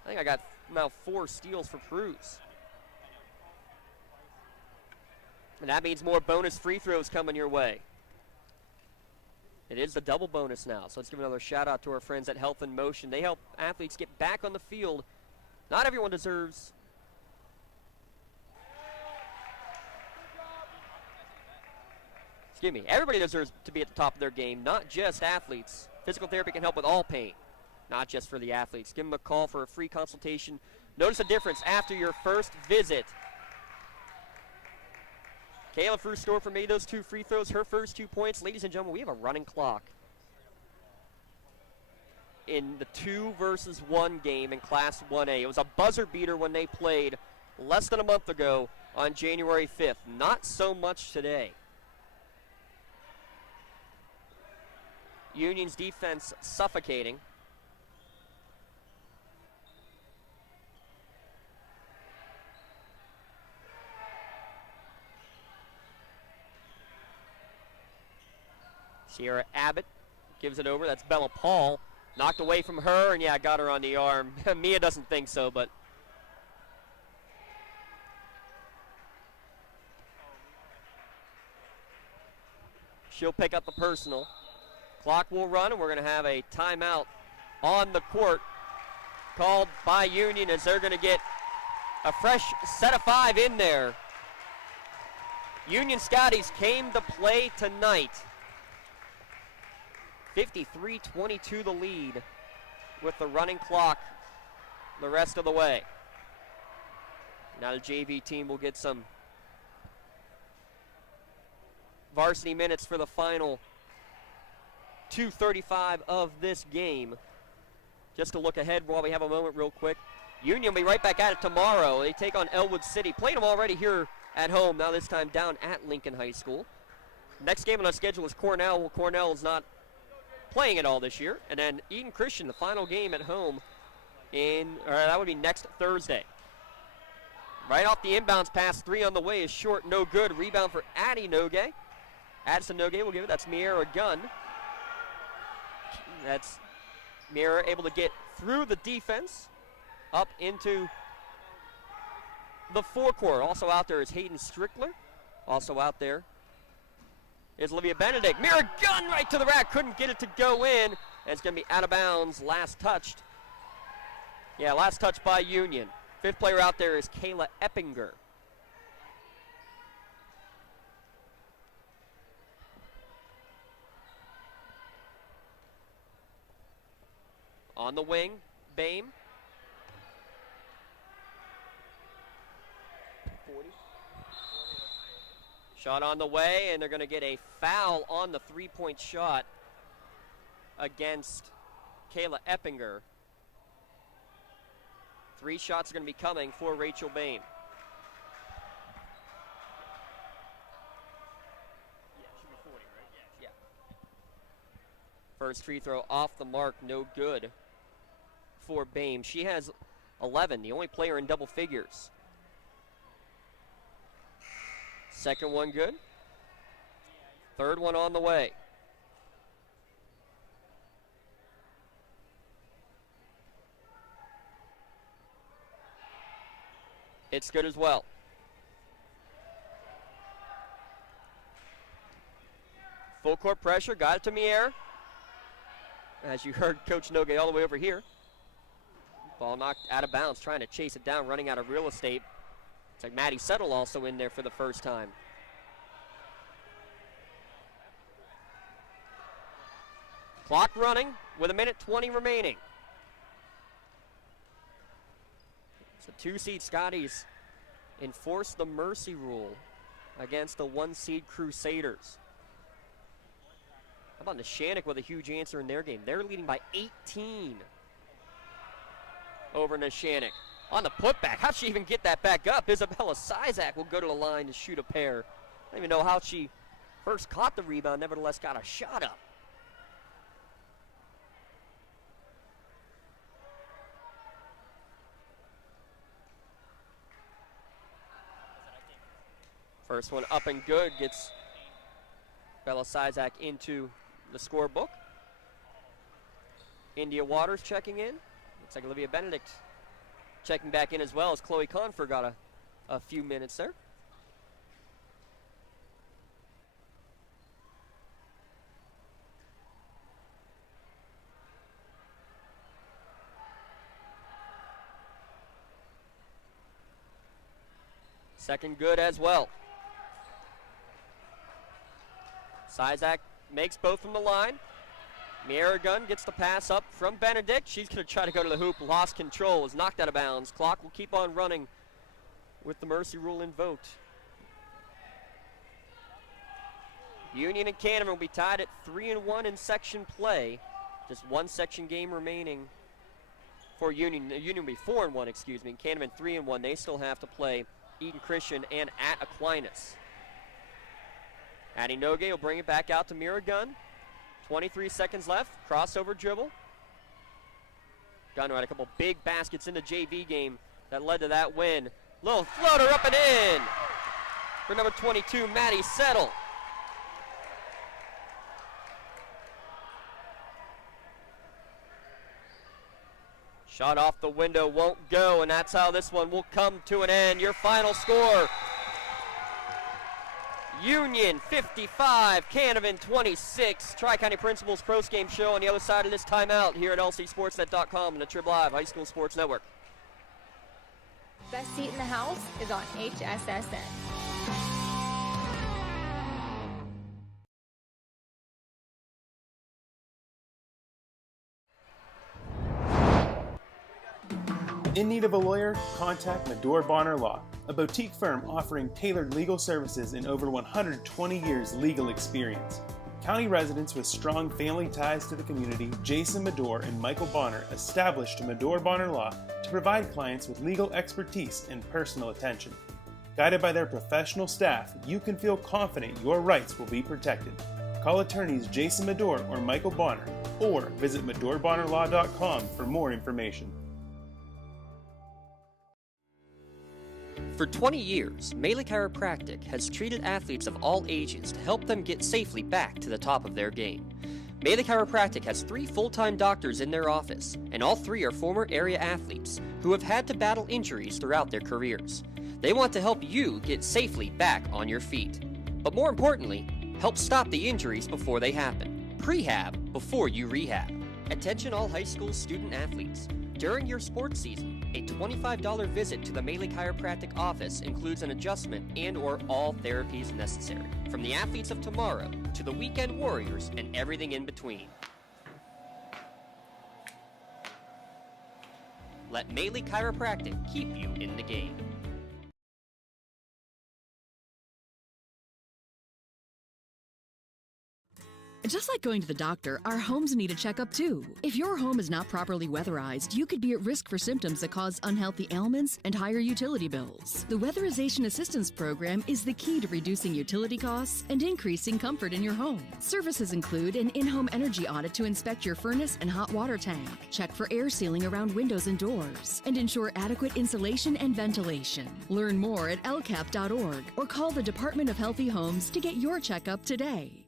I think I got now 4 steals for Pruz. And that means more bonus free throws coming your way. It is the double bonus now. So let's give another shout out to our friends at Health in Motion. They help athletes get back on the field. Not everyone deserves everybody deserves to be at the top of their game, not just athletes. Physical therapy can help with all pain, not just for the athletes. Give them a call for a free consultation. Notice a difference after your first visit. Kayla Frustorfer made those 2 free throws, her first 2 points. Ladies and gentlemen, we have a running clock in the 2 versus 1 game in Class 1A. It was a buzzer beater when they played less than a month ago on January 5th. Not so much today. Union's defense suffocating. Sierra Abbott gives it over. That's Bella Paul. Knocked away from her, and yeah, got her on the arm. Mia doesn't think so, but she'll pick up the personal. Clock will run, and we're going to have a timeout on the court called by Union as they're going to get a fresh set of 5 in there. Union Scotties came to play tonight. 53-22 the lead with the running clock the rest of the way. Now the JV team will get some varsity minutes for the final 2:35 of this game. Just to look ahead while we have a moment real quick. Union will be right back at it tomorrow. They take on Elwood City. Played them already here at home, now this time down at Lincoln High School. Next game on our schedule is Cornell. Well, Cornell is not playing at all this year. And then Eden Christian, the final game at home that would be next Thursday. Right off the inbounds pass, 3 on the way is short, no good. Rebound for Addie Nogue. Addison Nogue will give it, that's Miera Gunn. That's Miera able to get through the defense up into the forecourt. Also out there is Hayden Strickler. Also out there is Olivia Benedict. Mirror gun right to the rack. Couldn't get it to go in. And it's going to be out of bounds. Last touch by Union. Fifth player out there is Kayla Eppinger. On the wing, Bame. 40. Shot on the way, and they're going to get a foul on the three-point shot against Kayla Eppinger. 3 shots are going to be coming for Rachel Bame. Yeah. First free throw off the mark, no good for Bame. She has 11, the only player in double figures. Second one good. Third one on the way. It's good as well. Full court pressure, got it to Mier. As you heard Coach Nogue all the way over here. Ball knocked out of bounds, trying to chase it down, running out of real estate. It's like Maddie Settle also in there for the first time. Clock running with 1:20 remaining. So 2-seed Scotties enforce the mercy rule against the 1-seed Crusaders. How about Neshannock with a huge answer in their game? They're leading by 18 over Neshannock. On the putback, how'd she even get that back up? Isabella Sizak will go to the line to shoot a pair. I don't even know how she first caught the rebound, nevertheless got a shot up. First one up and good, gets Bella Sizak into the scorebook. India Waters checking in. Looks like Olivia Benedict checking back in as well, as Chloe Confer got a few minutes there. Second good as well. Sizak makes both from the line. Mieragun gets the pass up from Benedict. She's going to try to go to the hoop. Lost control. Is knocked out of bounds. Clock will keep on running with the mercy rule invoked. Union and Canevin will be tied at 3-1 in section play. Just one section game remaining for Union. Union will be 4-1, excuse me. Canevin 3-1. They still have to play Eaton Christian and at Aquinas. Addie Nogue will bring it back out to Mieragun. 23 seconds left. Crossover dribble. Gunn had a couple big baskets in the JV game that led to that win. Little floater up and in for number 22, Maddie Settle. Shot off the window, won't go, and that's how this one will come to an end. Your final score: Union 55, Canevin 26. Tri-County Principals post-game show on the other side of this timeout here at lcsportsnet.com and the Trib Live High School Sports Network. Best seat in the house is on HSSN. In need of a lawyer? Contact Medore Bonner Law, a boutique firm offering tailored legal services and over 120 years legal experience. County residents with strong family ties to the community, Jason Medore and Michael Bonner, established Medore Bonner Law to provide clients with legal expertise and personal attention. Guided by their professional staff, you can feel confident your rights will be protected. Call attorneys Jason Medore or Michael Bonner, or visit MedoreBonnerLaw.com for more information. For 20 years, Melee Chiropractic has treated athletes of all ages to help them get safely back to the top of their game. Melee Chiropractic has 3 full-time doctors in their office, and all 3 are former area athletes who have had to battle injuries throughout their careers. They want to help you get safely back on your feet. But more importantly, Help stop the injuries before they happen. Prehab before you rehab. Attention all high school student athletes. During your sports season, a $25 visit to the Maley Chiropractic office includes an adjustment and/or all therapies necessary. From the athletes of tomorrow to the weekend warriors and everything in between. Let Maley Chiropractic keep you in the game. Just like going to the doctor, our homes need a checkup too. If your home is not properly weatherized, you could be at risk for symptoms that cause unhealthy ailments and higher utility bills. The Weatherization Assistance Program is the key to reducing utility costs and increasing comfort in your home. Services include an in-home energy audit to inspect your furnace and hot water tank, check for air sealing around windows and doors, and ensure adequate insulation and ventilation. Learn more at lcap.org or call the Department of Healthy Homes to get your checkup today.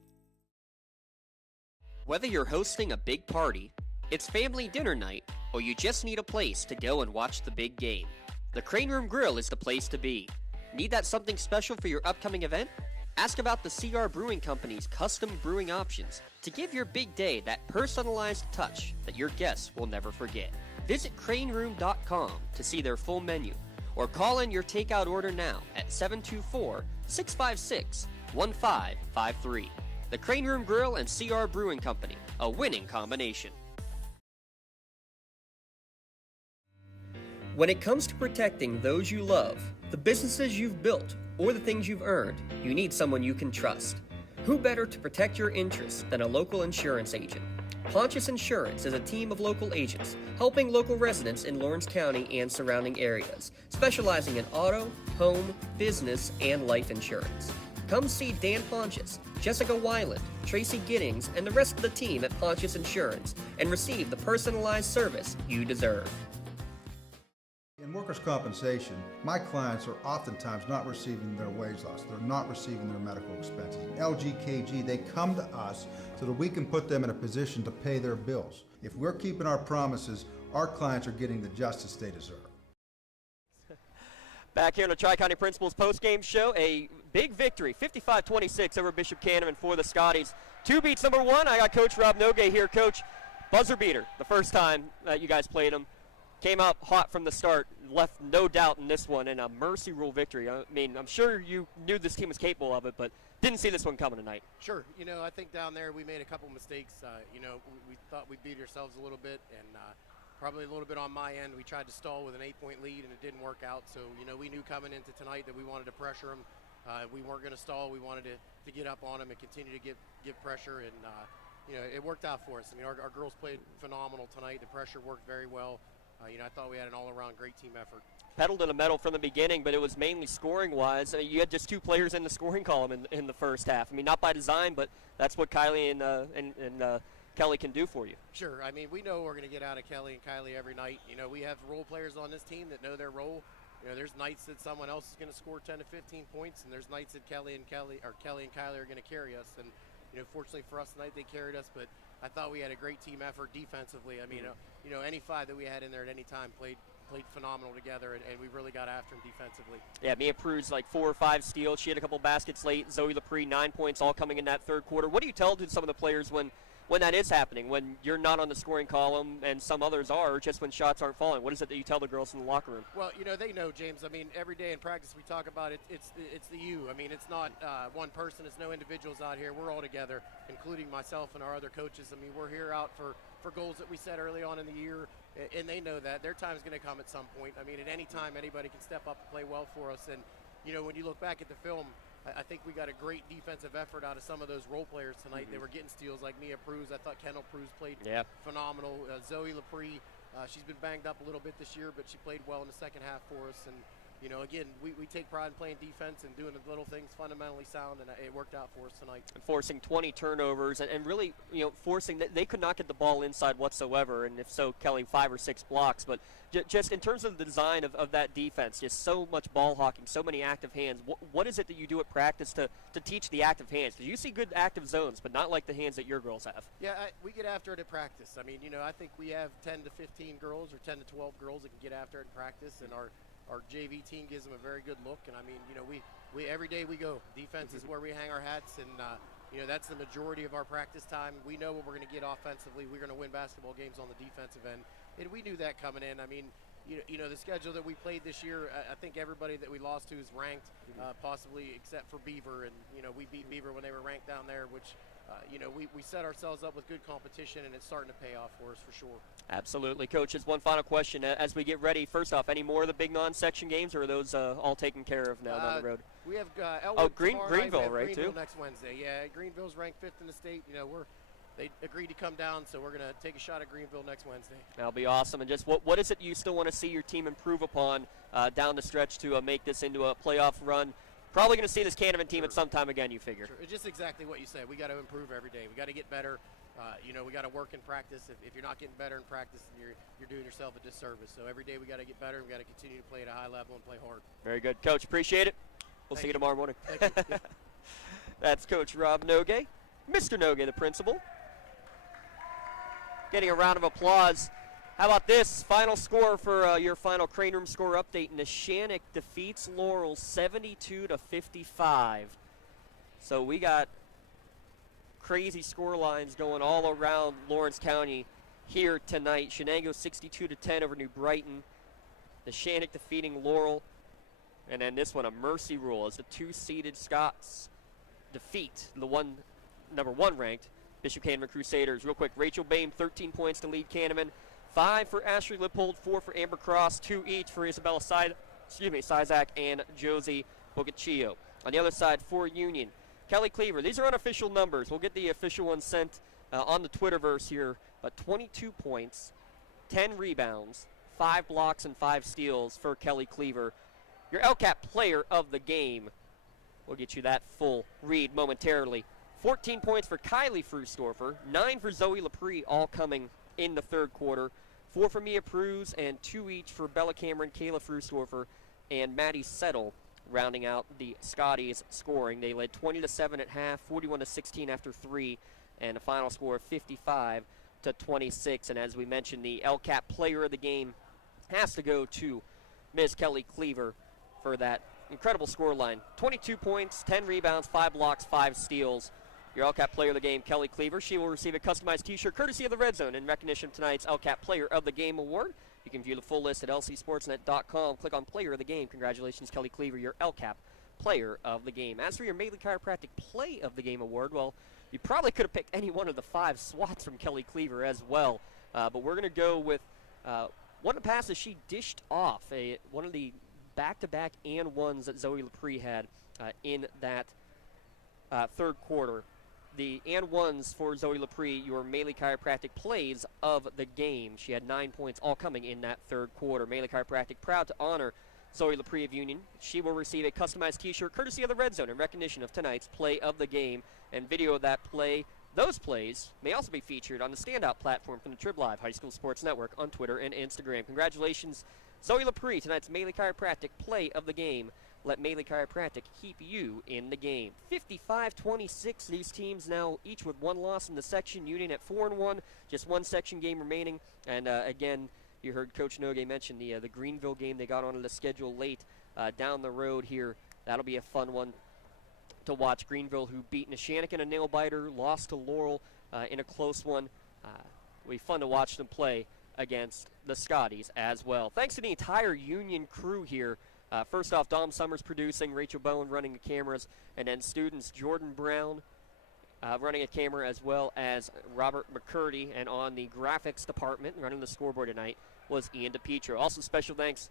Whether you're hosting a big party, it's family dinner night, or you just need a place to go and watch the big game, the Crane Room Grill is the place to be. Need that something special for your upcoming event? Ask about the CR Brewing Company's custom brewing options to give your big day that personalized touch that your guests will never forget. Visit craneroom.com to see their full menu, or call in your takeout order now at 724-656-1553. The Crane Room Grill and CR Brewing Company, a winning combination. When it comes to protecting those you love, the businesses you've built, or the things you've earned, you need someone you can trust. Who better to protect your interests than a local insurance agent? Pontius Insurance is a team of local agents helping local residents in Lawrence County and surrounding areas, specializing in auto, home, business, and life insurance. Come see Dan Pontius, Jessica Weiland, Tracy Giddings, and the rest of the team at Pontius Insurance and receive the personalized service you deserve. In workers' compensation, my clients are oftentimes not receiving their wage loss. They're not receiving their medical expenses. LGKG, they come to us so that we can put them in a position to pay their bills. If we're keeping our promises, our clients are getting the justice they deserve. Back here on the Tri-County Principals post-game show, a big victory, 55-26 over Bishop Canevin for the Scotties. 2 beats number 1. I got Coach Rob Nogay here. Coach, buzzer beater, the first time that you guys played them. Came out hot from the start, left no doubt in this one, and a mercy rule victory. I mean, I'm sure you knew this team was capable of it, but didn't see this one coming tonight. Sure. You know, I think down there we made a couple mistakes. You know, we thought we beat ourselves a little bit, and probably a little bit on my end. We tried to stall with an 8-point lead, and it didn't work out. So, you know, we knew coming into tonight that we wanted to pressure them. We weren't going to stall. We wanted to get up on them and continue to give pressure, and, you know, it worked out for us. I mean, our girls played phenomenal tonight. The pressure worked very well. You know, I thought we had an all-around great team effort. Pedal to the metal from the beginning, but it was mainly scoring-wise. I mean, you had just 2 players in the scoring column in the first half. I mean, not by design, but that's what Kylie and Kelly can do for you. Sure. I mean, we know we're going to get out of Kelly and Kylie every night. You know, we have role players on this team that know their role. You know, there's nights that someone else is going to score 10 to 15 points, and there's nights that Kelly and Kylie are going to carry us. And, you know, fortunately for us tonight, they carried us, but I thought we had a great team effort defensively. I mean, you know, any 5 that we had in there at any time played phenomenal together, and we really got after them defensively. Yeah, Mia Pruz, like 4 or 5 steals. She had a couple baskets late. Zoe Lepre, 9 points, all coming in that third quarter. What do you tell to some of the players when that is happening, when you're not on the scoring column and some others are, or just when shots aren't falling? What is it that you tell the girls in the locker room? Well, you know, they know, James. I mean, every day in practice we talk about it. It's the you. I mean, it's not one person. It's no individuals out here. We're all together, including myself and our other coaches. I mean, we're here out for goals that we set early on in the year, and they know that. Their time's going to come at some point. I mean, at any time, anybody can step up and play well for us. And, you know, when you look back at the film, I think we got a great defensive effort out of some of those role players tonight. They were getting steals like Mia Pruz. I thought Kendall Pruz played phenomenal. Zoe Lepre, she's been banged up a little bit this year, but she played well in the second half for us. And, you know, again, we take pride in playing defense and doing the little things fundamentally sound, and it worked out for us tonight. And forcing 20 turnovers and really, you know, forcing that they could not get the ball inside whatsoever, and if so, Kelly 5 or 6 blocks. But just in terms of the design of that defense, just so much ball hawking, so many active hands. What is it that you do at practice to teach the active hands? Because you see good active zones, but not like the hands that your girls have. Yeah, we get after it at practice. I mean, you know, I think we have 10 to 15 girls or 10 to 12 girls that can get after it in practice, and our JV team gives them a very good look. And I mean, you know, we every day we go. Defense is where we hang our hats, and that's the majority of our practice time. We know what we're going to get offensively. We're going to win basketball games on the defensive end, and we knew that coming in. I mean, the schedule that we played this year, I think everybody that we lost to is ranked, possibly except for Beaver, and we beat Beaver when they were ranked down there, which we set ourselves up with good competition, and it's starting to pay off for us for sure. Absolutely. Coaches, one final question as we get ready. First off, any more of the big non-section games, or are those all taken care of now down the road? We have Elwood Greenville, right, Greenville too? next Wednesday. Yeah, Greenville's ranked 5th in the state. They agreed to come down, so we're going to take a shot at Greenville next Wednesday. That'll be awesome. And just what is it you still want to see your team improve upon down the stretch to make this into a playoff run? Probably going to see this Canevin team at some time again, you figure. Sure. It's just exactly what you said. We got to improve every day. We got to get better. We got to work in practice. If you're not getting better in practice, then you're doing yourself a disservice. So every day we got to get better. And we got to continue to play at a high level and play hard. Very good, Coach. Appreciate it. We'll see you tomorrow morning. Thank you. That's Coach Rob Nogue, Mr. Nogue, the principal. Getting a round of applause. How about this? Final score for your final Crane Room score update. Neshannock defeats Laurel 72-55. So we got crazy score lines going all around Lawrence County here tonight. Shenango 62-10 over New Brighton. Neshannock defeating Laurel. And then this one, a mercy rule as the 2-seeded Scots defeat the number 1 ranked Bishop Canevin Crusaders. Real quick, Rachel Bain, 13 points to lead Canevin. 5 for Ashley Lippold, 4 for Amber Cross, 2 each for Isabella Sizak and Josie Bocaccio. On the other side, for Union, Kelly Cleaver. These are unofficial numbers. We'll get the official one sent on the Twitterverse here. But 22 points, 10 rebounds, 5 blocks, and 5 steals for Kelly Cleaver. Your LCAP player of the game. We'll get you that full read momentarily. 14 points for Kylie Frustorfer, 9 for Zoe Lepre, all coming in the third quarter. 4 for Mia Pruz, and 2 each for Bella Cameron, Kayla Frustorfer, and Maddie Settle, rounding out the Scotties scoring. They led 20-7 at half, 41-16 after 3, and a final score of 55-26. And as we mentioned, the LCAP player of the game has to go to Ms. Kelly Cleaver for that incredible score line. 22 points, 10 rebounds, 5 blocks, 5 steals. Your LCAP player of the game, Kelly Cleaver. She will receive a customized t-shirt courtesy of the Red Zone in recognition of tonight's LCAP Player of the Game award. You can view the full list at lcsportsnet.com. Click on Player of the Game. Congratulations, Kelly Cleaver, your LCAP Player of the Game. As for your Mailey Chiropractic Play of the Game award, well, you probably could have picked any one of the 5 swats from Kelly Cleaver as well. But we're going to go with one of the passes she dished off, one of the back-to-back and ones that Zoe Lepre had in that third quarter. The and ones for Zoe Lepre, your Mailey Chiropractic plays of the game. She had 9 points, all coming in that third quarter. Mailey Chiropractic proud to honor Zoe Lepre of Union. She will receive a customized t-shirt courtesy of the Red Zone in recognition of tonight's play of the game. And video of that play, those plays, may also be featured on the standout platform from the Trib Live High School Sports Network on Twitter and Instagram. Congratulations, Zoe Lepre, tonight's Mailey Chiropractic play of the game. Let Mailey Chiropractic keep you in the game. 55-26, these teams now each with 1 loss in the section. Union at 4-1, just 1 section game remaining. And again, you heard Coach Nogue mention the Greenville game. They got onto the schedule late down the road here. That'll be a fun one to watch. Greenville, who beat Neshannock in a nail-biter, lost to Laurel in a close one. It'll be fun to watch them play against the Scotties as well. Thanks to the entire Union crew here. First off, Dom Summers producing, Rachel Bowen running the cameras, and then students Jordan Brown running a camera, as well as Robert McCurdy. And on the graphics department, running the scoreboard tonight, was Ian DePietro. Also special thanks,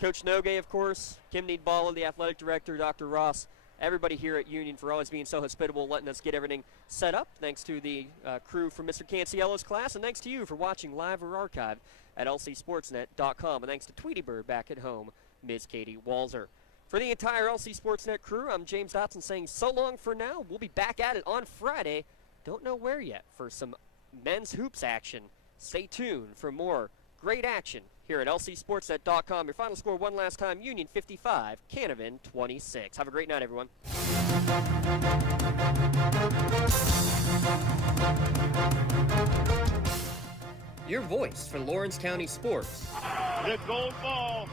Coach Nogue, of course, Kim Needballa, the athletic director, Dr. Ross, everybody here at Union for always being so hospitable, letting us get everything set up. Thanks to the crew from Mr. Canciello's class, and thanks to you for watching live or archived at lcsportsnet.com. And thanks to Tweety Bird back at home, Ms. Katie Walzer. For the entire LC Sportsnet crew, I'm James Dotson saying so long for now. We'll be back at it on Friday. Don't know where yet for some men's hoops action. Stay tuned for more great action here at lcsportsnet.com. Your final score one last time, Union 55, Canevin 26. Have a great night, everyone. Your voice for Lawrence County sports. The gold ball